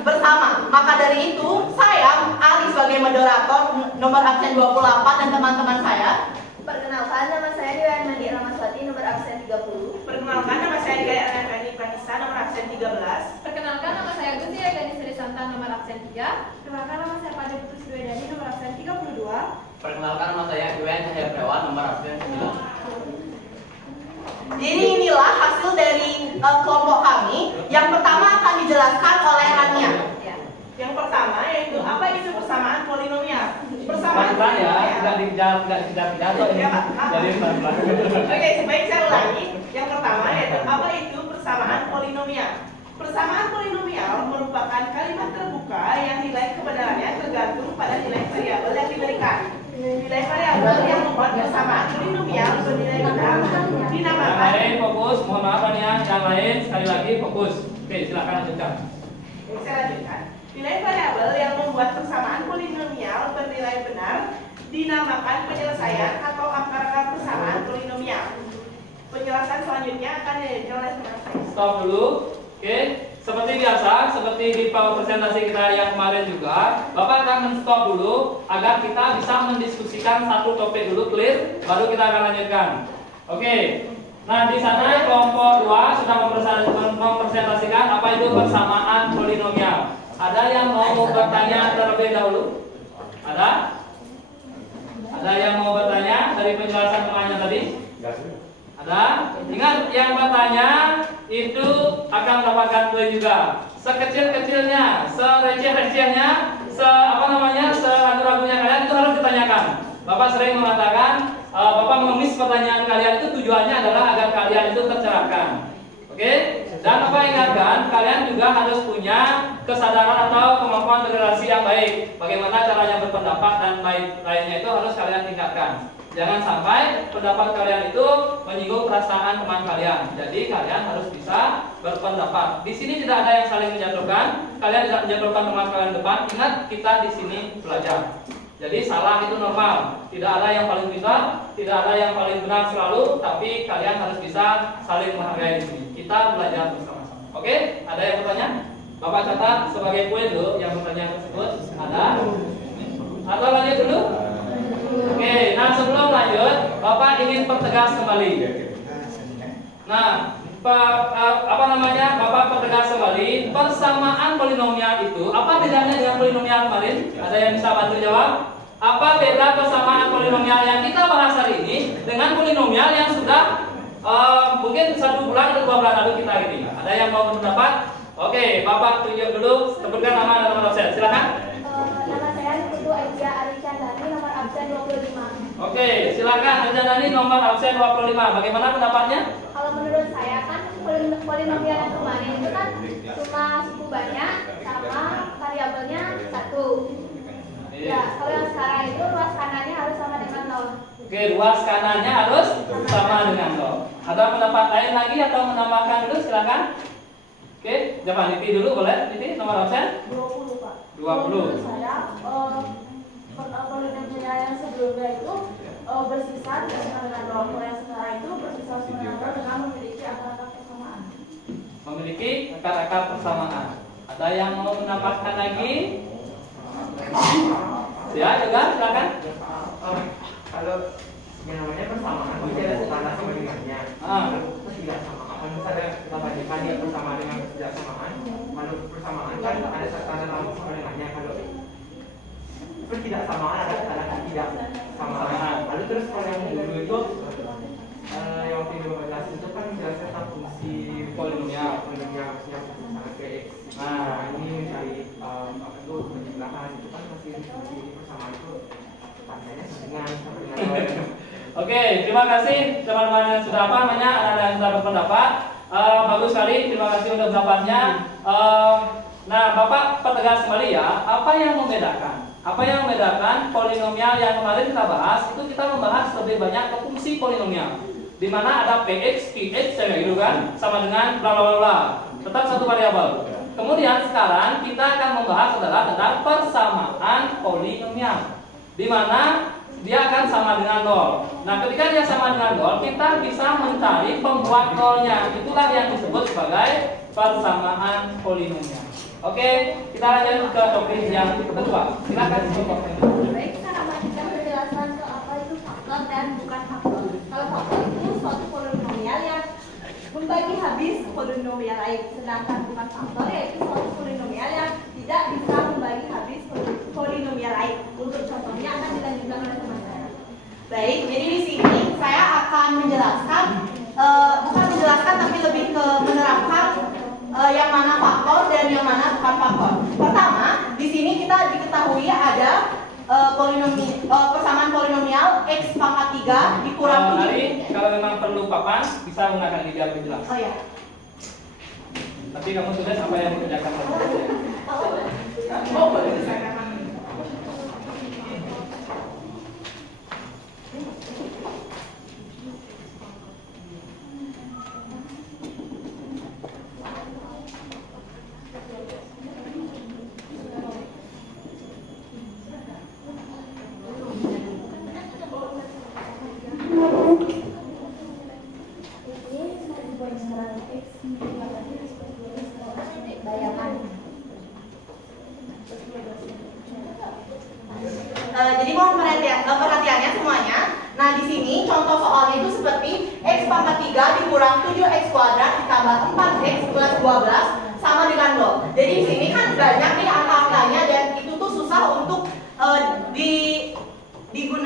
bersama. Maka dari itu saya Ari sebagai moderator nomor absen 28 dan teman-teman saya. Perkenalkan, nama saya Dewi Mandi Ramaswati, nomor absen 30. Perkenalkan, nama saya Gaya Rani Pranisa, nomor absen 13. Perkenalkan, nama saya Gusti Agani Sri Santa, nomor absen 3. Perkenalkan, nama saya Pada Putus Dwi-Dani, nomor absen 32. Perkenalkan, nama saya Iwan Cahaya Prewan, nomor absen 9. Jadi inilah hasil dari kelompok kami. Yang pertama akan dijelaskan oleh Rania. Yang pertama yaitu apa itu persamaan polinomial. Persamaan ya, tidak jatuh ini. Jadi pelan-pelan. Oke, sebaik saya ulangi. Yang pertama yaitu apa itu persamaan polinomial. Persamaan polinomial merupakan kalimat terbuka yang nilai kebenarannya tergantung pada nilai variabel yang diberikan. Nilai variabel yang membuat persamaan polinomial bernilai benar dinamakan. Yang lain fokus, mohon maaf Ania, yang lain sekali lagi fokus. Oke, silakan lanjutkan. Saya lanjutkan. Nilai variabel yang membuat persamaan polinomial bernilai benar dinamakan penyelesaian atau akar-akar persamaan polinomial. Penjelasan selanjutnya akan dijelaskan oleh teman saya. Stop dulu. Oke, seperti biasa, seperti di presentasi kita yang kemarin juga, Bapak akan men-stop dulu agar kita bisa mendiskusikan satu topik dulu, clear, baru kita akan lanjutkan. Oke. Nah, di sana kelompok 2 sudah mempresentasikan apa itu persamaan polinomial. Ada yang mau bertanya terlebih dahulu? Ada? Ada yang mau bertanya dari penjelasan temannya tadi? Ada? Ingat, yang bertanya itu akan mendapatkan poin juga. Sekecil-kecilnya, sereceh-recehnya, seragu-ragunya kalian itu harus ditanyakan. Bapak sering mengatakan, Bapak mengemis pertanyaan kalian itu tujuannya adalah agar kalian itu tercerahkan. Oke? Dan Bapak ingatkan, kalian juga harus punya kesadaran atau kemampuan berrelasi yang baik. Bagaimana caranya berpendapat dan lainnya itu harus kalian tingkatkan. Jangan sampai pendapat kalian itu menyinggung perasaan teman kalian. Jadi kalian harus bisa berpendapat. Di sini tidak ada yang saling menjatuhkan. Kalian tidak menjatuhkan teman kalian depan. Ingat, kita di sini belajar. Jadi salah itu normal. Tidak ada yang paling pintar, tidak ada yang paling benar selalu. Tapi kalian harus bisa saling menghargai di sini. Kita belajar bersama-sama. Oke? Ada yang bertanya? Bapak catat sebagai poin dulu yang bertanya tersebut. Ada? Atau lanjut dulu? Oke, nah sebelum lanjut, Bapak ingin pertegas kembali. Nah, Bapak pertegas kembali persamaan polinomial itu. Apa bedanya dengan polinomial kemarin? Ada yang bisa bantu jawab? Apa beda persamaan polinomial yang kita bahas hari ini dengan polinomial yang sudah mungkin 1 bulan atau 2 bulan lalu kita ini? Ada yang mau berpendapat? Oke, Bapak tunjuk dulu, sebutkan nama dan nomor absen. Silakan. Nama saya Putu Aija Aricandani, nomor absen 25. Oke, silakan Aricandani, nomor absen 25. Bagaimana pendapatnya? Kalau menurut saya kan polinomial yang kemarin itu kan cuma suku banyak sama variabelnya 1. Ya, kalau yang sekarang itu ruas kanannya harus sama dengan 0. Oke, ruas kanannya harus sama dengan 0. Ada pendapat lain lagi atau menambahkan dulu? Silakan. Oke, coba Niti dulu boleh? Niti, nomor absen? 20, Pak. 20. Menurut saya polinomial yang sebelumnya itu bersisa sama dengan 0. Kalau yang sekarang itu bersisa sama dengan 0 dengan memiliki akar-akar persamaan. Memiliki akar-akar persamaan. Ada yang mau menambahkan lagi? Ya, juga silakan. Kalau yang namanya persamaan itu ada standar sama dengannya. Terus tidak sama. Kalau misalnya kita bandingkan dia bersama dengan tidak samaan, kalau persamaan kan ada standar sama dengannya. Kalau tidak samaan ada standar tidak samaan. Lalu terus kalau yang dulu itu yang waktu itu menjelaskan itu kan menjelaskan tentang fungsi polinomial maksudnya sangat PX. Nah ini mencari apa itu penjelasan itu kan masih fungsi persamaan itu tandanya sama dengan Oke, terima kasih teman-teman yang sudah ada yang sudah berpendapat. Bagus sekali, terima kasih untuk pendapatnya. Nah, Bapak pertegas kembali ya, apa yang membedakan? Apa yang membedakan polinomial yang kemarin kita bahas itu kita membahas lebih banyak ke fungsi polinomial. Di mana ada PX, QX, gitu kan, sama dengan bla bla bla. Tetap satu variabel. Kemudian sekarang kita akan membahas adalah tentang persamaan polinomial. Di mana dia akan sama dengan 0. Nah, ketika dia sama dengan 0, kita bisa mencari pembuat 0-nya. Itulah yang disebut sebagai persamaan polinomial. Oke, kita lanjut ke topik yang kedua. Silakan. Baik, sekarang kita penjelasan ke apa itu faktor dan bukan faktor. Kalau faktor itu suatu polinomial yang membagi habis polinomial lain, sedangkan bukan faktor yaitu suatu polinomial yang tidak bisa membagi habis polinomial lain. Untuk contohnya akan dilanjutkan oleh teman saya. Baik, jadi di sini saya akan menjelaskan, bukan menjelaskan tapi lebih ke menerapkan yang mana faktor dan yang mana bukan faktor. Pertama, di sini kita diketahui ada persamaan polinomial x pangkat 3 dikurang 7. Kalau memang perlu papan, bisa menggunakan ini biar jelas. Oh ya. Tapi kamu tulis apa yang dikerjakan. Oh, boleh. contoh soalnya itu seperti X pangkat 3 dikurang 7X kuadrat ditambah 4X plus 12 sama dengan 0. Jadi di sini kan banyak nih angka-angkanya dan itu tuh susah untuk digunain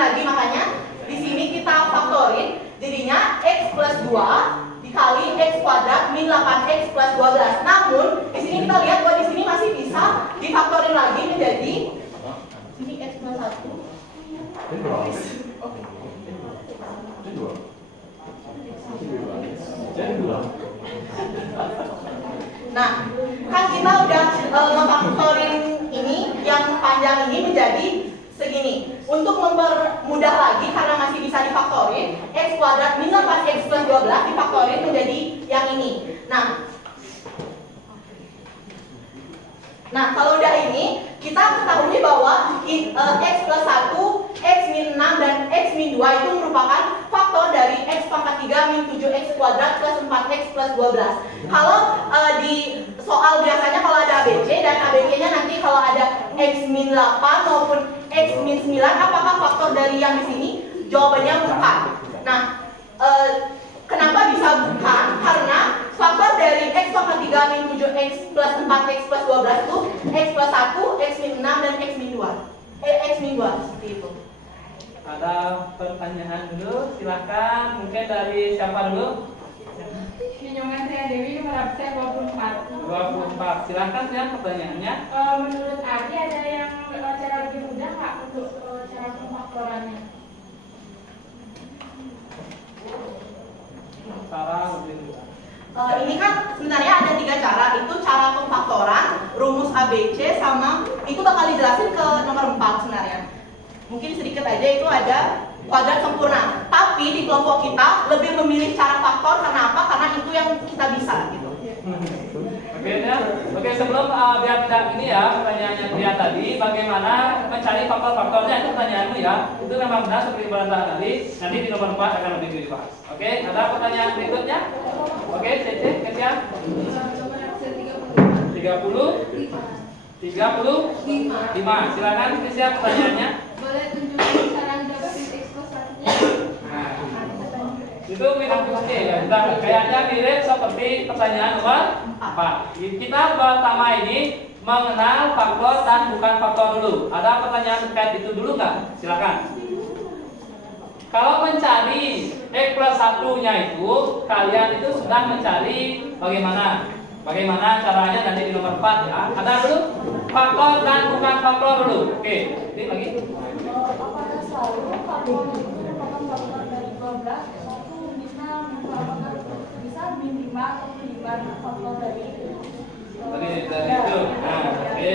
lagi, makanya di sini kita faktorin. Jadinya X plus 2 dikali X kuadrat min 8X plus 12. Namun di sini kita lihat bahwa di sini masih bisa difaktorin lagi menjadi sini X plus 1. Nah, kan kita udah ngefaktorin ini yang panjang ini menjadi segini. Untuk mempermudah lagi karena masih bisa difaktorin, X kuadrat min 8X plus 12 difaktorin menjadi yang ini. Nah, kalau udah ini, kita ketahui bahwa X plus 1, X min 6, dan X min 2 itu merupakan faktor dari X pangkat 3 min 7X kuadrat plus 4X plus 12. Kalau di soal biasanya kalau ada ABC dan ABC-nya nanti kalau ada X min 8 maupun X min 9, apakah faktor dari yang di sini? Jawabannya bukan. Nah, kenapa bisa bukan? Karena faktor dari X pangkat 3 min 7X plus 4X plus 12 itu X plus 1, X min 6, dan X min 2. X min 2, seperti itu. Ada pertanyaan dulu, silakan. Mungkin dari siapa dulu? Pinjungan saya Dewi, nomor absen 24. 24, silakan ya pertanyaannya. Menurut Ardi ada yang cara lebih mudah nggak untuk cara pemfaktorannya? Cara lebih mudah. Ini kan sebenarnya ada 3 cara, itu cara pemfaktoran, rumus ABC, sama itu bakal dijelasin ke nomor 4 sebenarnya. Mungkin sedikit aja itu ada kuadrat sempurna. Tapi di kelompok kita lebih memilih cara faktor karena apa? Karena itu yang kita bisa gitu. Oke, sebelum biar tidak ini ya pertanyaannya dia tadi, bagaimana mencari faktor-faktornya itu pertanyaanmu ya. Itu memang benar seperti perantara tadi. Nanti di nomor 4 akan lebih dibahas. Oke, ada pertanyaan berikutnya? Oke, Cece, Kesia. 35. Silakan Kesia pertanyaannya. Boleh tunjukkan cara dapetin X plus 1-nya? Itu minum oke ya. Kayaknya mirip seperti pertanyaan nomor 4. Kita pertama ini mengenal faktor dan bukan faktor dulu. Ada pertanyaan terkait itu dulu nggak? Silakan. Kalau mencari X plus 1-nya itu, kalian itu sudah mencari bagaimana caranya nanti di nomor 4 ya. Ada dulu faktor dan bukan faktor dulu. Oke, ini lagi. Apakah selalu faktor itu merupakan faktor dari 12? Satu bisa min 5 atau min 5 faktor dari itu. Dari itu. Nah, oke.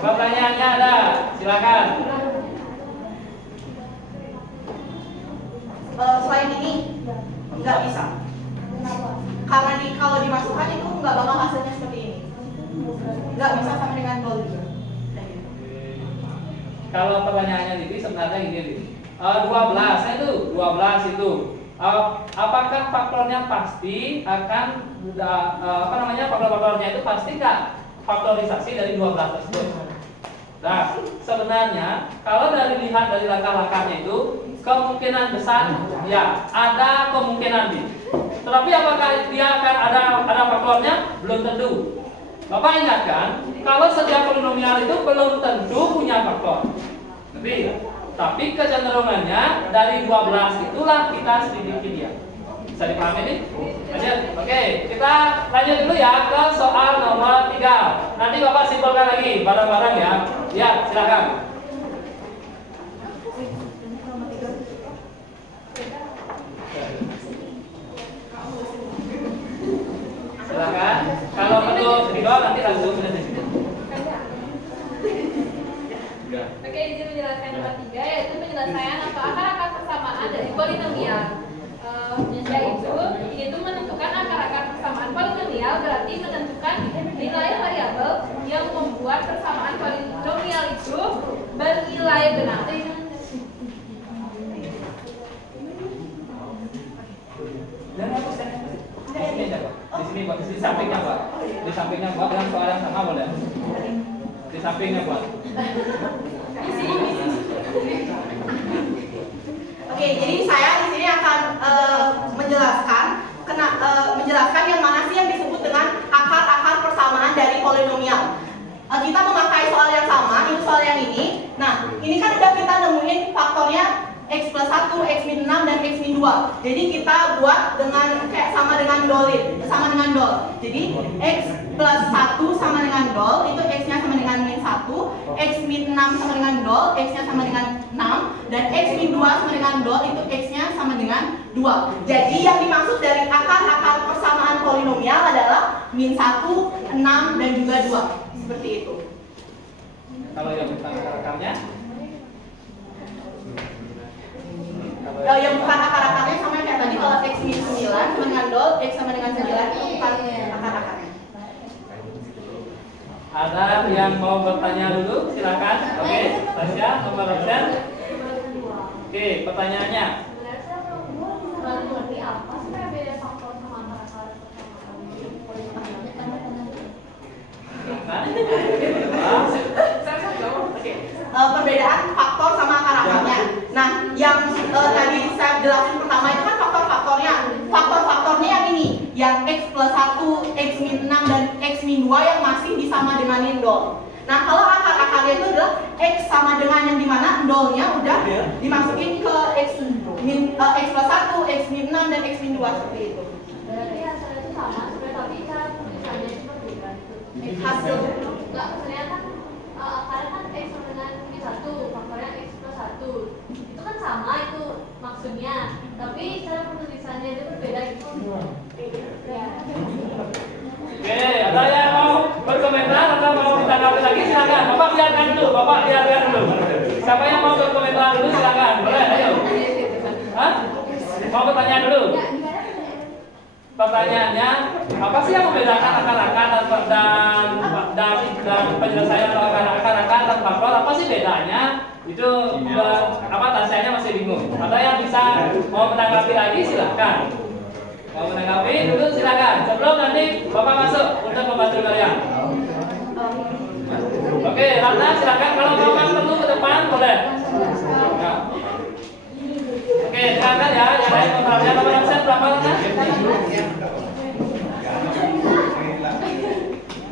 Pertanyaannya ada, silakan. Selain ini nggak bisa. Karena kalau dimasukkan itu nggak bakal hasilnya seperti ini. Nggak bisa sama dengan nol juga. Kalau pertanyaannya ini sebenarnya gini, 12 itu apakah faktornya pasti akan faktor-faktornya itu pasti nggak faktorisasi dari 12 tersebut? Nah, sebenarnya kalau lihat dari langkah-langkahnya itu kemungkinan besar ya ada kemungkinan nih. Tetapi apakah dia akan ada faktornya? Belum tentu. Bapak ingatkan, kalau setiap polinomial itu belum tentu punya faktor. Tapi kecenderungannya dari 12 itulah kita sedikit dia. Bisa dipahami nih? Lanjut. Oke, kita lanjut dulu ya ke soal nomor 3. Nanti Bapak simpulkan lagi bareng-bareng ya. Ya, silakan. Silakan. Kalau perlu video nanti langsung Oke, izin menjelaskan nomor 3, yaitu penyelesaian atau akar-akar persamaan dari polinomial. Yaitu menentukan akar-akar persamaan polinomial berarti menentukan nilai variabel yang membuat persamaan polinomial itu bernilai benar. Di sampingnya Pak. Di sampingnya Pak dengan soal yang sama boleh. Di sampingnya Pak. Oke, Oke, jadi saya di sini akan menjelaskan yang mana sih yang disebut dengan akar-akar persamaan dari polinomial. Kita memakai soal yang sama, ini soal yang ini. Nah, ini kan udah kita nemuin faktornya X plus 1, X min 6, dan X min 2. Jadi kita buat dengan kayak sama dengan dol. Jadi X plus 1 sama dengan dol, itu X-nya sama dengan min 1, X min 6 sama dengan dol, X-nya sama dengan 6, dan X min 2 sama dengan dol, itu X-nya sama dengan 2. Jadi yang dimaksud dari akar-akar persamaan polinomial adalah min 1, 6, dan juga 2. Seperti itu. Kalau yang bukan akar-akarnya? Yang bukan akar-akarnya sama kayak tadi. Kalau X min 9 sama dengan dol, X sama dengan 9 itu bukan akar-akarnya. Ada yang mau bertanya dulu? Silakan. Oke, Tasya, nomor absen. Oke, pertanyaannya. Apa sih beda faktor sama akar-akar? Perbedaan faktor sama akar-akarnya. Nah, yang tadi saya jelasin pertama itu kan faktor-faktornya. Faktor-faktornya yang ini, yang X plus 1, X min 6, dan X min 2 yang masih disama denganin dol. Nah, kalau akar-akarnya itu adalah X sama dengan yang dimana dolnya udah dimasukin ke X plus 1, X min 6, dan X min 2 seperti itu. Berarti hasilnya itu sama, sebenarnya tapi cara tulisannya itu berbeda. Hasil Enggak, maksudnya kan akarnya kan X sama dengan min 1, faktornya X plus 1. Itu kan sama itu maksudnya, tapi cara penulisannya itu berbeda gitu. Ya. Oke, ada yang mau berkomentar atau mau ditanggapi lagi? Silakan. Bapak biarkan dulu. Siapa yang mau berkomentar dulu silakan. Boleh, ayo. Hah? Mau bertanya dulu? Pertanyaannya, apa sih yang membedakan akar-akar dan penyelesaian akar-akar dan faktor? Apa sih bedanya? Itu Tasya masih bingung. Ada yang bisa mau menanggapi lagi silakan. Mau menanggapi dulu silakan. Sebelum nanti Bapak masuk untuk membantu kalian. Oke, Ratna silakan. Kalau mau ketemu ke depan boleh. Nah. Oke, silakan ya. Yang lain mau bertanya nomor absen berapa Ratna?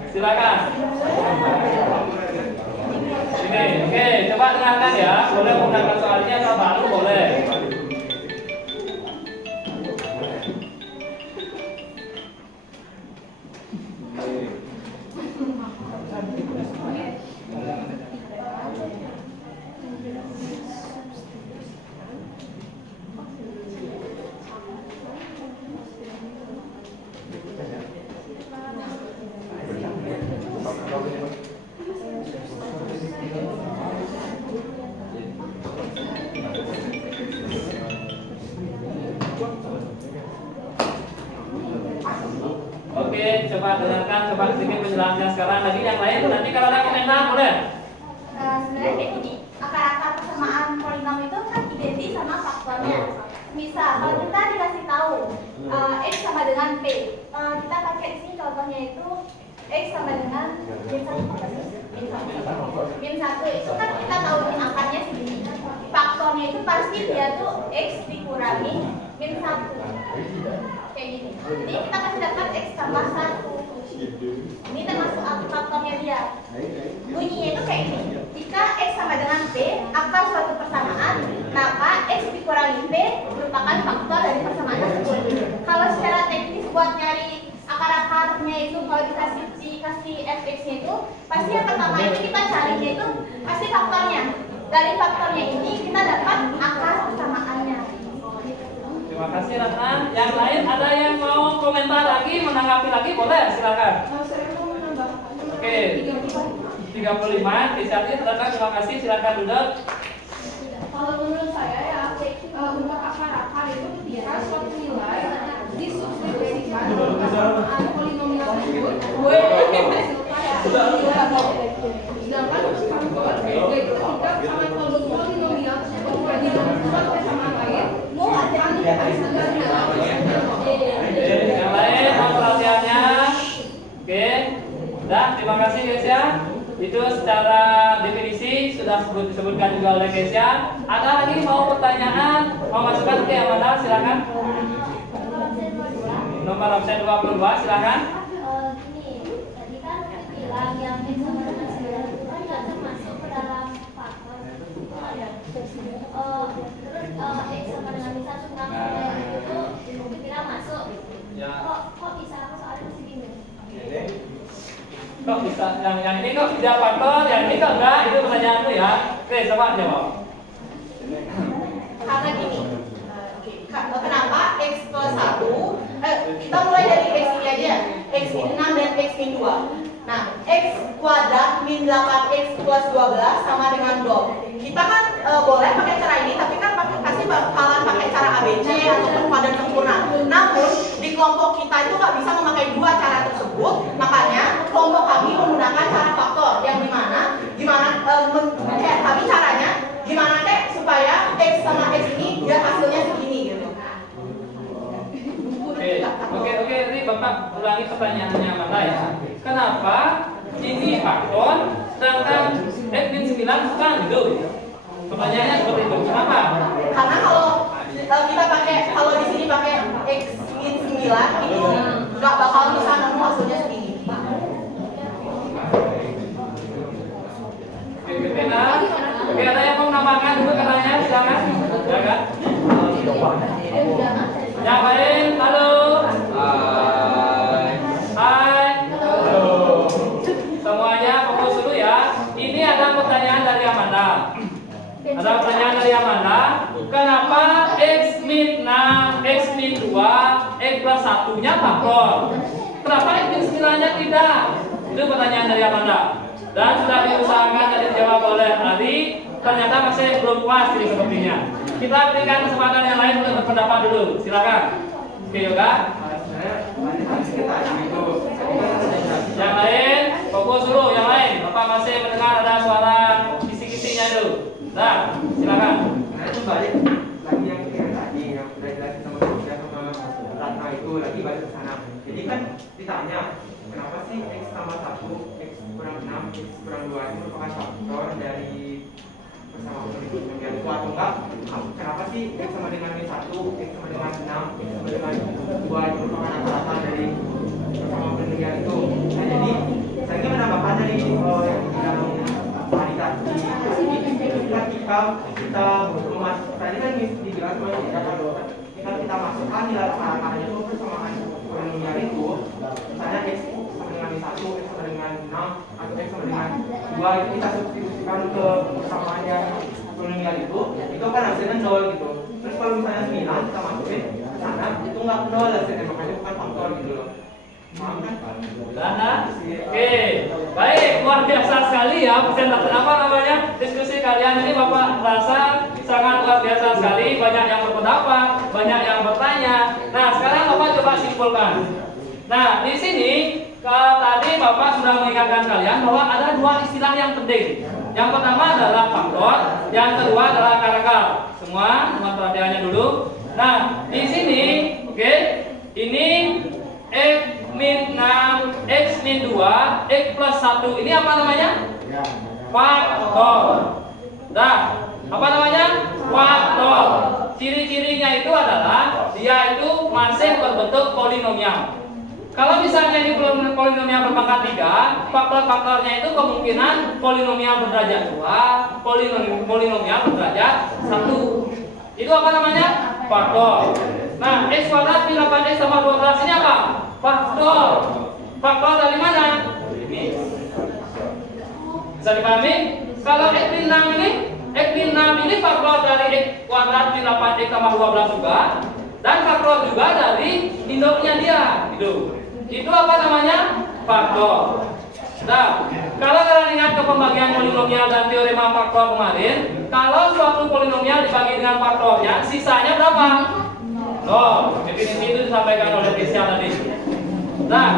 Silakan. Ini, oke, coba dengarkan ya. Boleh menggunakan soalnya atau baru boleh. Oke, coba dengarkan, coba sedikit penjelasannya sekarang lagi. Yang lain nanti kalau ada komentar boleh. Sebenarnya kayak gini, akar-akar persamaan polinom itu kan identik sama faktornya. Misal kalau kita dikasih tahu X sama dengan P, kita pakai di sini contohnya itu X sama dengan min 1 itu kan kita tahu akarnya segini. Faktornya itu pasti dia tuh X dikurangi min 1 kayak gini. Jadi kita kasih dapat X tambah 1. Ini termasuk faktornya dia. Bunyinya itu kayak gini. Jika X sama dengan P, akar suatu persamaan, maka X dikurangi P merupakan faktor dari persamaan tersebut. Kalau secara teknis buat nyari akar-akarnya itu kalau dikasih fx-nya itu, pasti yang pertama itu kita carinya itu pasti faktornya. Dari faktornya ini kita dapat akar persamaannya. Terima kasih Ratna. Yang lain ada yang mau komentar lagi, menanggapi lagi boleh, silakan. Saya mau menambahkan. Oke. 35 inisiatif Ratna, terima kasih, silakan duduk. Kalau menurut saya ya untuk akar-akar itu ketika suatu nilai disubstitusikan dalam persamaan polinomial tersebut sedangkan untuk faktor yaitu ketika persamaan polinomial tersebut dibentuk persamaan lain akan dihasilkan Yang lain mau perhatiannya? Oke. Dah, terima kasih guys ya. Itu secara definisi sudah disebutkan juga oleh guys ya. Ada lagi mau pertanyaan Mau masukkan ke yang mana? Silakan. Nomor absen 22, silakan. Gini, tadi kan bilang yang X sama dengan 9 itu kan nggak termasuk ke dalam faktor. Terus X sama dengan misal suka itu kita masuk. Kok bisa? Aku soalnya masih bingung. Kok bisa? Yang ini kok tidak faktor, yang ini kok enggak? Itu pertanyaanku ya. Oke, coba jawab. Karena gini, kenapa X plus 1, kita mulai dari X ini aja, X min 6 dan X min 2. Nah, X kuadrat min 8X plus 12 sama dengan 2. Kita kan boleh pakai cara ini, tapi kan pasti bakalan pakai cara ABC ataupun kuadrat sempurna. Namun, di kelompok kita itu nggak bisa memakai dua cara tersebut, makanya kelompok kami menggunakan cara faktor, yang kami caranya gimana kek supaya X sama X ini biar hasilnya segini gitu. Oke, ini Bapak ulangi pertanyaannya Amanda ya. Kenapa ini faktor sedangkan X min 9 bukan gitu? Pertanyaannya seperti itu. Kenapa? Karena kita kalau di sini pakai X min 9 itu nggak bakal bisa nemu hasilnya segini. Oke, ada yang mau menambahkan dulu katanya, silakan. Ya kan? Yang lain, halo. Hai. Halo. Semuanya fokus dulu ya. Ini ada pertanyaan dari Amanda. Ada pertanyaan dari Amanda. Kenapa X min 6, X min 2, X plus 1-nya faktor? Kenapa X min 9-nya tidak? Itu pertanyaan dari Amanda. Dan sudah diusahakan dan dijawab oleh Ari, ternyata masih belum puas jadi sepertinya. Kita berikan kesempatan yang lain untuk berpendapat dulu. Silakan. Oke, Yoga. Yang lain, fokus dulu. Yang lain, Bapak masih mendengar ada suara kisi-kisinya dulu. Nah, silakan. Nah, itu balik lagi yang tadi yang udah jelasin sama Yuda sama Ratna itu lagi balik ke sana. Jadi kan ditanya, kenapa sih X tambah 1, X kurang 6, X kurang 2 itu merupakan faktor dari persamaan polinomial itu atau enggak? Kenapa sih X sama dengan min 1, X sama dengan 6, X sama dengan 2 itu merupakan rata-rata dari persamaan polinomial itu? Nah, jadi saya ingin menambahkan dari yang dibilang tadi ketika kita tadi kan dibilang sama kita ketika kita masukkan nilai rata-rata itu persamaan polinomial itu, misalnya X sama dengan min 1, X sama dengan 6 atau X sama dengan 2 itu kita substitusikan ke persamaan yang polinomial itu kan hasilnya 0 gitu. Terus kalau misalnya 9 kita masukin ke sana itu nggak 0 hasilnya, makanya bukan faktor gitu loh. Paham kan? Oke, baik, luar biasa sekali ya presentasi apa namanya diskusi kalian ini. Bapak rasa sangat luar biasa sekali, banyak yang berpendapat, banyak yang bertanya. Nah, sekarang Bapak coba simpulkan. Nah, di sini tadi Bapak sudah mengingatkan kalian bahwa ada dua istilah yang penting. Yang pertama adalah faktor, yang kedua adalah akar-akar. Semua perhatiannya dulu. Nah, di sini, oke, ini X min 6, X min 2, X plus 1. Ini apa namanya? Faktor. Nah, apa namanya? Faktor. Ciri-cirinya itu adalah dia itu masih berbentuk polinomial. Kalau misalnya ini polinomial berpangkat 3, faktor-faktornya itu kemungkinan polinomial berderajat 2, polinomial berderajat 1. Itu apa namanya? Faktor. Nah, X kuadrat min 8X sama 12 ini apa? Faktor. Faktor dari mana? Ini. Bisa dipahami? Kalau X min 6 ini, X min 6 ini faktor dari X kuadrat min 8X sama 12 juga. Dan faktor juga dari induknya dia. Itu apa namanya? Faktor. Nah, kalau kalian ingat ke pembagian polinomial dan teorema faktor kemarin, kalau suatu polinomial dibagi dengan faktornya, sisanya berapa? Definisi itu disampaikan oleh Tisha tadi. Nah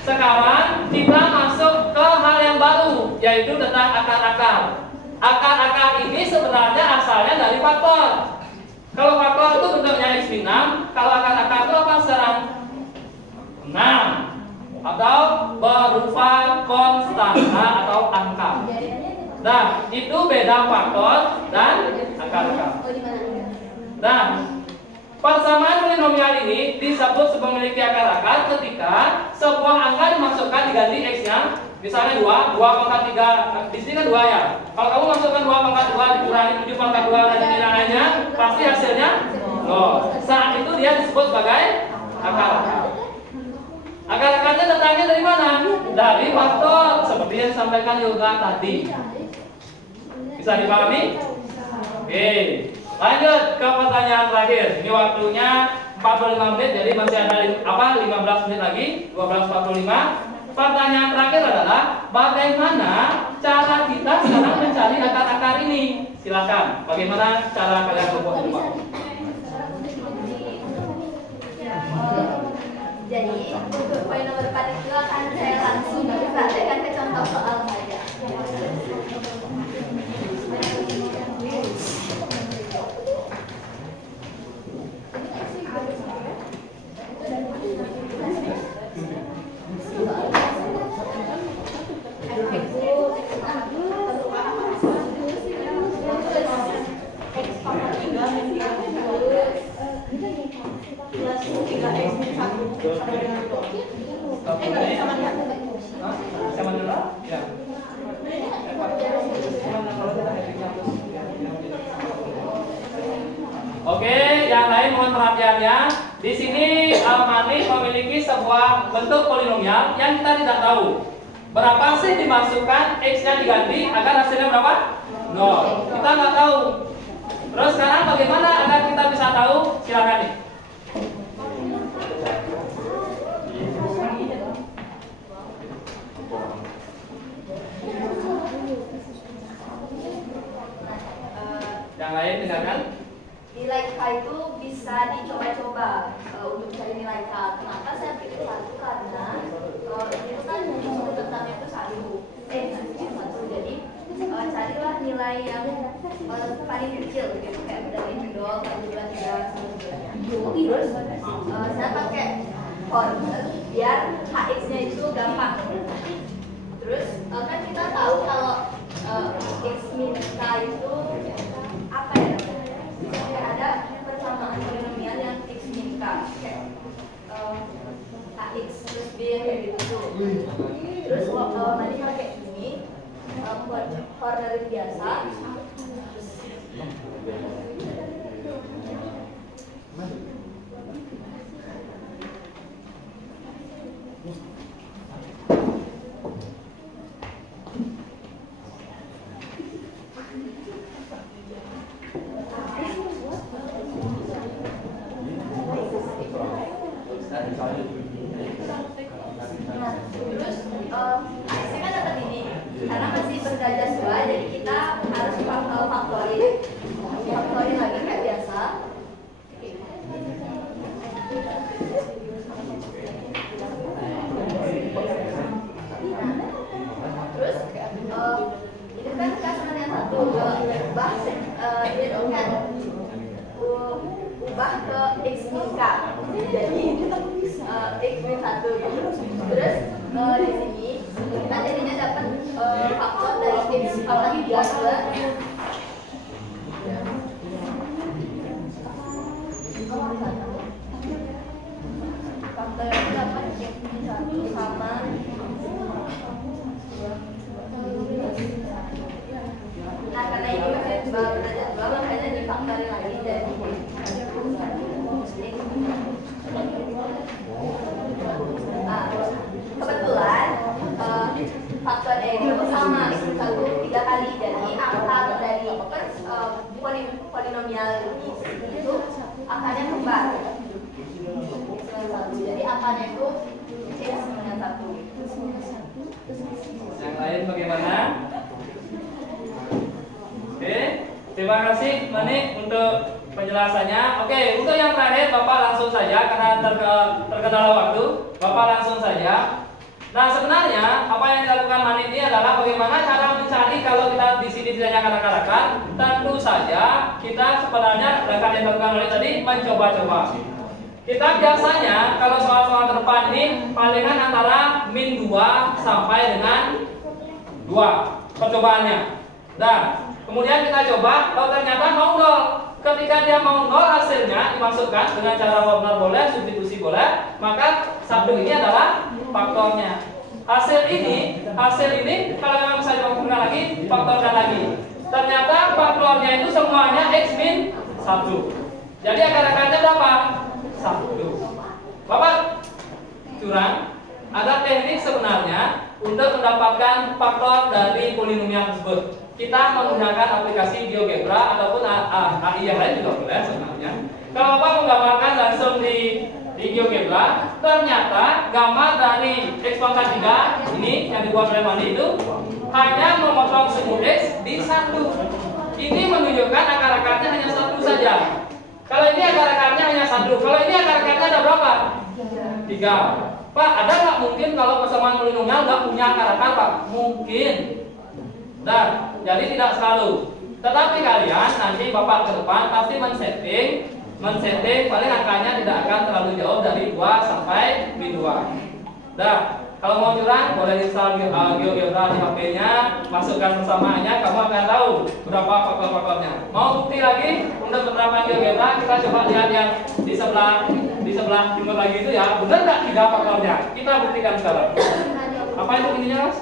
sekarang kita masuk ke hal yang baru, yaitu tentang akar-akar. Akar-akar ini sebenarnya asalnya dari faktor. Kalau faktor itu bentuknya X min 6, kalau akar-akar itu apa sekarang? 6 atau berupa konstanta atau angka. Nah, itu beda faktor dan akar-akar. Nah, persamaan polinomial ini disebut memiliki akar-akar ketika sebuah angka dimasukkan diganti x-nya, misalnya 2 pangkat 3, di sini kan 2 ya. Kalau kamu masukkan 2 pangkat 2 dikurangi 7 pangkat 2 dan nilainya, pasti hasilnya 0. Saat itu dia disebut sebagai akar-akar. Akar-akarnya datangnya dari mana? Dari faktor, seperti yang disampaikan Yoga tadi. Bisa dipahami? Oke, lanjut ke pertanyaan terakhir. Ini waktunya 45 menit, jadi masih ada 15 menit lagi, 12.45. Pertanyaan terakhir adalah bagaimana cara kita sekarang mencari akar-akar ini? Silakan. Bagaimana cara kalian coba? Jadi untuk poin nomor 4 itu akan saya langsung praktekkan ke contoh soal saja. Oke, yang lain mohon perhatiannya. Di sini Al-Mani memiliki sebuah bentuk polinomial yang kita tidak tahu. Berapa sih dimasukkan x-nya diganti agar hasilnya berapa? 0. Kita nggak tahu. Terus sekarang bagaimana agar kita bisa tahu? Silakan nih. Yang lain dengarkan. Nilai K itu bisa dicoba-coba untuk cari nilai K. Kenapa saya pilih 1? Karena itu kan tuntutannya itu 1. Jadi carilah nilai yang paling kecil gitu, kayak dari 0, 3, terus saya pakai formula biar hx-nya itu gampang. Terus kan kita tahu kalau x min k itu apa ya? Ada persamaan polinomial yang x min k kayak ax plus b kayak gitu. Terus nanti pakai ini buat formula biasa. Saya kan dapat ini karena masih berderajat 2, jadi kita harus faktorin lagi kayak biasa. Terus ini kan kasunan yang 1 ubah ubah ke x min k, jadi x min 1 gitu. Terus di sini kita jadinya dapat faktor dari x pangkat 3 faktor itu dapat x min 1 sama karena ini masih berderajat 2, makanya difaktorin lagi jadi kebetulan faktor E itu sama x min 1 3 kali, jadi akar dari polinomial itu akarnya kembar. Jadi akarnya itu x min 1. Yang lain bagaimana? Oke, terima kasih Mani untuk penjelasannya. Oke, untuk yang terakhir Bapak langsung saja karena terkendala waktu. Bapak langsung saja. Nah, sebenarnya apa yang dilakukan Mani ini adalah bagaimana cara mencari kalau kita di sini tidak hanya akar-akar. Tentu saja kita sebenarnya langkah yang dilakukan oleh tadi mencoba-coba. Kita biasanya kalau soal-soal ke depan ini palingan antara min 2 sampai dengan 2 percobaannya. Nah, kemudian kita coba, kalau ternyata mau 0. Ketika dia mau 0 hasilnya dimasukkan dengan cara warna boleh, substitusi boleh, maka 1 ini adalah faktornya. Hasil ini kalau memang bisa difaktorkan lagi, faktorkan lagi. Ternyata faktornya itu semuanya x min 1. Jadi akar-akarnya berapa? 1. Bapak curang, ada teknik sebenarnya untuk mendapatkan faktor dari polinomial tersebut. Kita menggunakan aplikasi GeoGebra ataupun AI yang lain juga boleh sebenarnya. Kalau Bapak menggambarkan langsung di GeoGebra, ternyata gambar dari x pangkat 3 ini yang dibuat oleh Mandi itu hanya memotong sumbu x di 1. Ini menunjukkan akar-akarnya hanya 1 saja. Kalau ini akar-akarnya hanya 1, kalau ini akar-akarnya ada berapa? 3. Pak, ada nggak mungkin kalau persamaan polinomial nggak punya akar-akar, Pak? Mungkin. Nah, jadi tidak selalu. Tetapi kalian nanti Bapak ke depan pasti men-setting paling angkanya tidak akan terlalu jauh dari 2 sampai min 2. Nah, kalau mau curang boleh install GeoGebra di HP-nya, masukkan persamaannya, kamu akan tahu berapa faktor-faktornya. Mau bukti lagi untuk penerapan GeoGebra, kita coba lihat yang di sebelah timur lagi itu ya, benar nggak 3 faktornya? Kita buktikan sekarang. Apa itu ininya, Mas?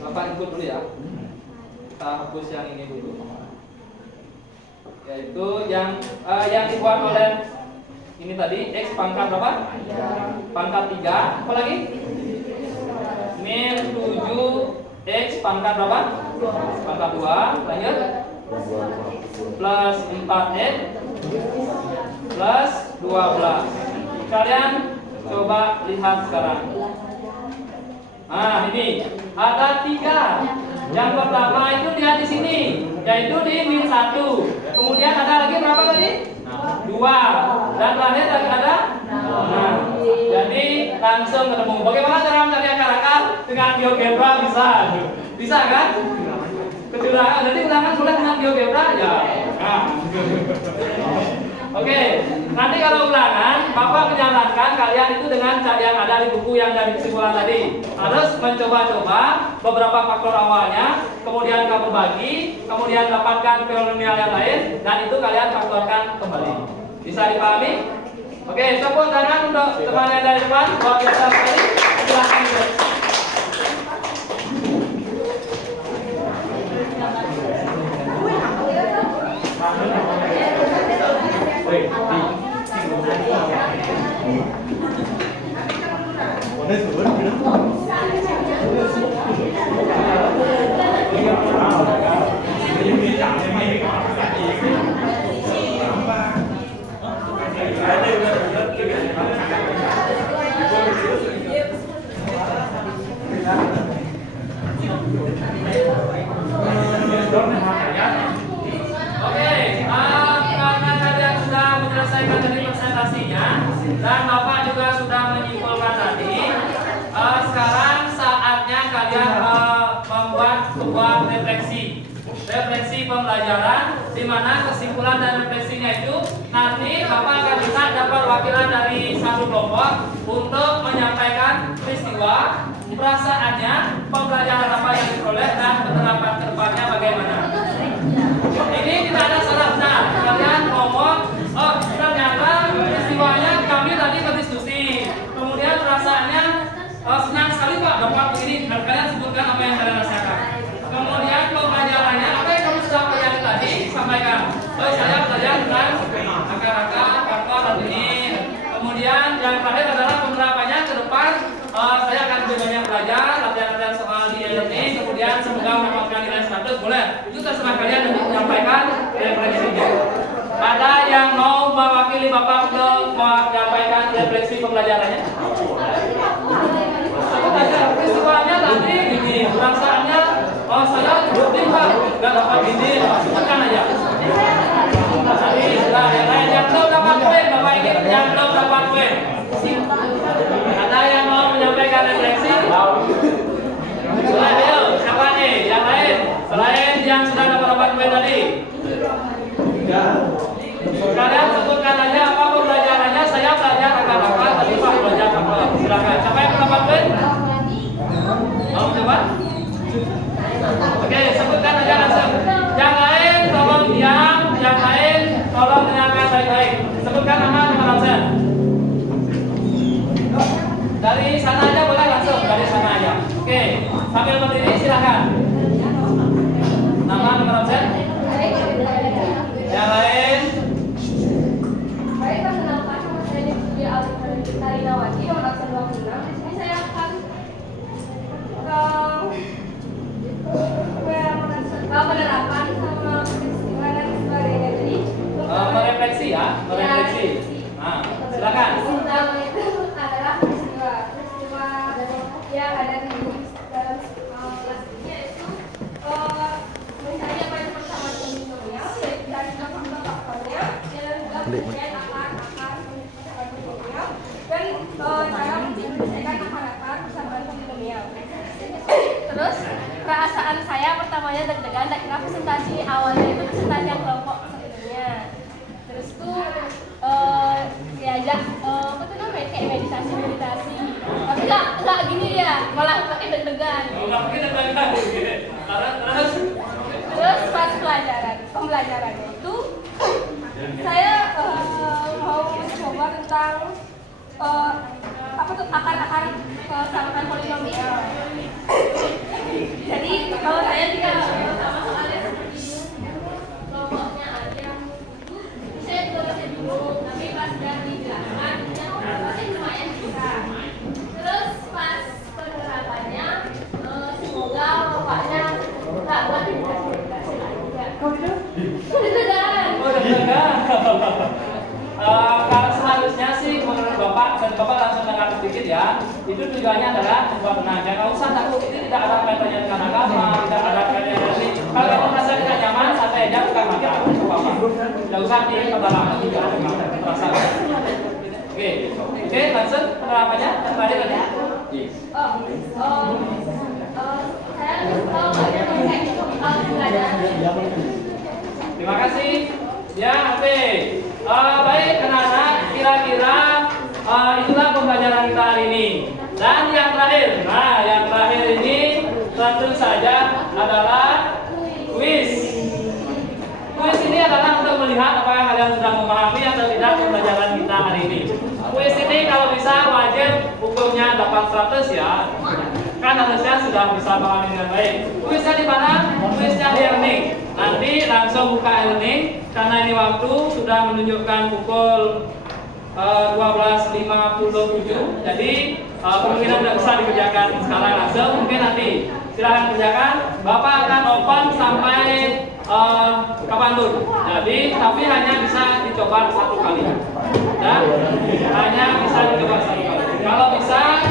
Bapak ikut dulu ya. Kita hapus yang ini dulu. Yaitu yang dibuat oleh ini tadi x pangkat berapa? Pangkat 3. Apa lagi? Min 7 x pangkat berapa? Pangkat 2. Lanjut. Plus 4x plus 12. Kalian coba lihat sekarang. Nah, ini ada 3. Yang pertama itu lihat di sini, yaitu di min 1. Kemudian ada lagi berapa tadi? 2. Dan terakhir tadi ada 6. Jadi langsung ketemu. Bagaimana cara mencari akar-akar dengan GeoGebra? Bisa kan? Kecurangan. Jadi ulangan boleh dengan GeoGebra ya. Nah. Oke, nanti kalau ulangan, Bapak menyarankan kalian itu dengan cara yang ada di buku yang dari kesimpulan tadi. Harus mencoba-coba beberapa faktor awalnya, kemudian kamu bagi, kemudian dapatkan polinomial yang lain, dan itu kalian faktorkan kembali. Bisa dipahami? Oke, tepuk tangan untuk teman yang dari depan. Luar biasa sekali. Silakan. Dan Bapak juga sudah menyimpulkan tadi. Sekarang saatnya kalian membuat sebuah refleksi pembelajaran, di mana kesimpulan dan refleksinya itu nanti Bapak akan bisa dapat wakilan dari satu kelompok untuk menyampaikan peristiwa, perasaannya, pembelajaran apa yang diperoleh, dan penerapan kedepannya bagaimana. Ini tidak ada salah benar. Kalian ngomong, oh ternyata peristiwanya kami tadi berdiskusi, kemudian perasaannya senang sekali Pak dapat begini, dan kalian sebutkan apa yang kalian rasakan. Kemudian pembelajarannya apa yang kamu sudah pelajari tadi sampaikan. Oh saya belajar tentang akar-akar, faktor dan ini. Kemudian yang terakhir adalah penerapannya ke depan. Saya akan lebih banyak belajar, latihan-latihan soal di e-learning. Kemudian semoga mendapatkan nilai 100 boleh. Itu terserah kalian untuk menyampaikan refleksinya. Ada yang mau mewakili Bapak untuk menyampaikan refleksi pembelajarannya? Sebut aja peristiwanya tadi ini, perasaannya, oh saya rutin Pak, nggak dapat ini, sebutkan aja. Tadi sudah yang lain yang belum dapat poin, Bapak ingin yang belum dapat poin. Ada yang mau menyampaikan refleksi? Ayo, siapa nih? Yang lain? Selain yang sudah dapat poin tadi? Kalian sebutkan aja apa pembelajarannya. Saya belajar akar-akar, tadi Pak belajar apa? Silakan. Siapa yang dapat poin? Mau coba? Oke. dan cara menyelesaikan akar-akar persamaan polinomial. Terus perasaan saya pertamanya deg-degan, tak kira presentasi awalnya itu presentasi yang kelompok sebelumnya. Terus tuh diajak apa tuh namanya kayak meditasi, tapi nggak gini ya, malah pakai deg-degan. Terus pas pembelajarannya itu saya mau mencoba tentang apa tuh akar-akar persamaan polinomial. Jadi kalau saya jika sama soalnya seperti kelompoknya aja, saya juga masih bingung. Tapi pas sudah dijelaskan, masih lumayan bisa. Terus pas penerapannya, semoga bapaknya nggak buat dikasih aja. Deg-degan. Kalau seharusnya sih menurut Bapak, dan Bapak langsung dengar sedikit ya. Itu tujuannya adalah membuat tenang. Jangan usah takut, ini tidak ada kaitannya dengan agama, tidak ada kaitannya dengan. Kalau kamu merasa tidak nyaman, santai aja, bukan mati aku Bapak. Tidak usah diperdalam juga merasa. Oke, langsung penerapannya yang terakhir tadi. Saya tahu banyak kayak gitu belajar. Terima kasih. Ya, oke. Baik, anak-anak, kira-kira itulah pembelajaran kita hari ini. Dan yang terakhir, yang terakhir ini tentu saja adalah kuis. Kuis ini adalah untuk melihat apakah kalian sudah memahami atau tidak pembelajaran kita hari ini. Kuis ini kalau bisa wajib hukumnya dapat 100 ya. Kan harusnya sudah bisa pahami dengan baik. Kuisnya di mana? Kuisnya di learning. Nanti langsung buka learning karena ini waktu sudah menunjukkan pukul 12.57. Jadi kemungkinan tidak bisa dikerjakan sekarang langsung. Mungkin nanti silahkan kerjakan. Bapak akan open sampai kapan tuh. Jadi tapi hanya bisa dicoba 1 kali. Dan hanya bisa dicoba 1 kali. Kalau bisa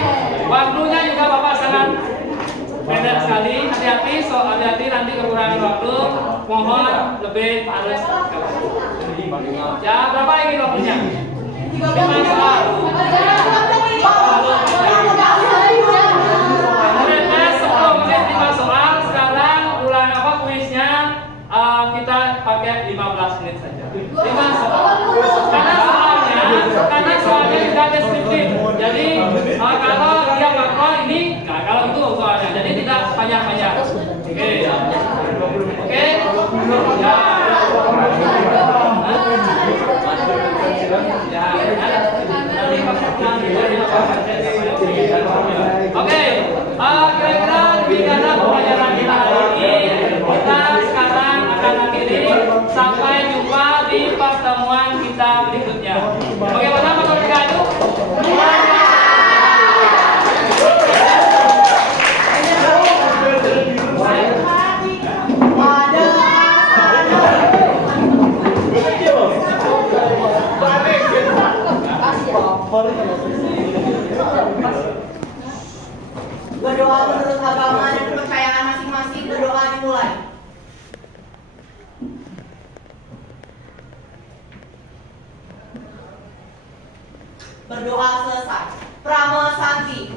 waktunya juga Bapak sangat pendek sekali. Hati-hati nanti kekurangan waktu. Mohon lebih harus. Ya berapa lagi waktunya? 5 soal. Sebelum 5 soal, sekarang ulang kuisnya kita pakai 15 menit saja. 5 soal. Karena soalnya tidak deskriptif. Jadi kalau dia bakal ini, kalau itu soalnya. Jadi tidak panjang-panjang. Oke. Oke, kira-kira demikianlah pembelajaran kita hari ini. Kita sekarang akan akhiri. Sampai jumpa di pertemuan kita berikutnya. Bagaimana menurut kamu? Berdoa menurut agama dan kepercayaan masing-masing. Berdoa dimulai. Berdoa selesai. Pramo Santi.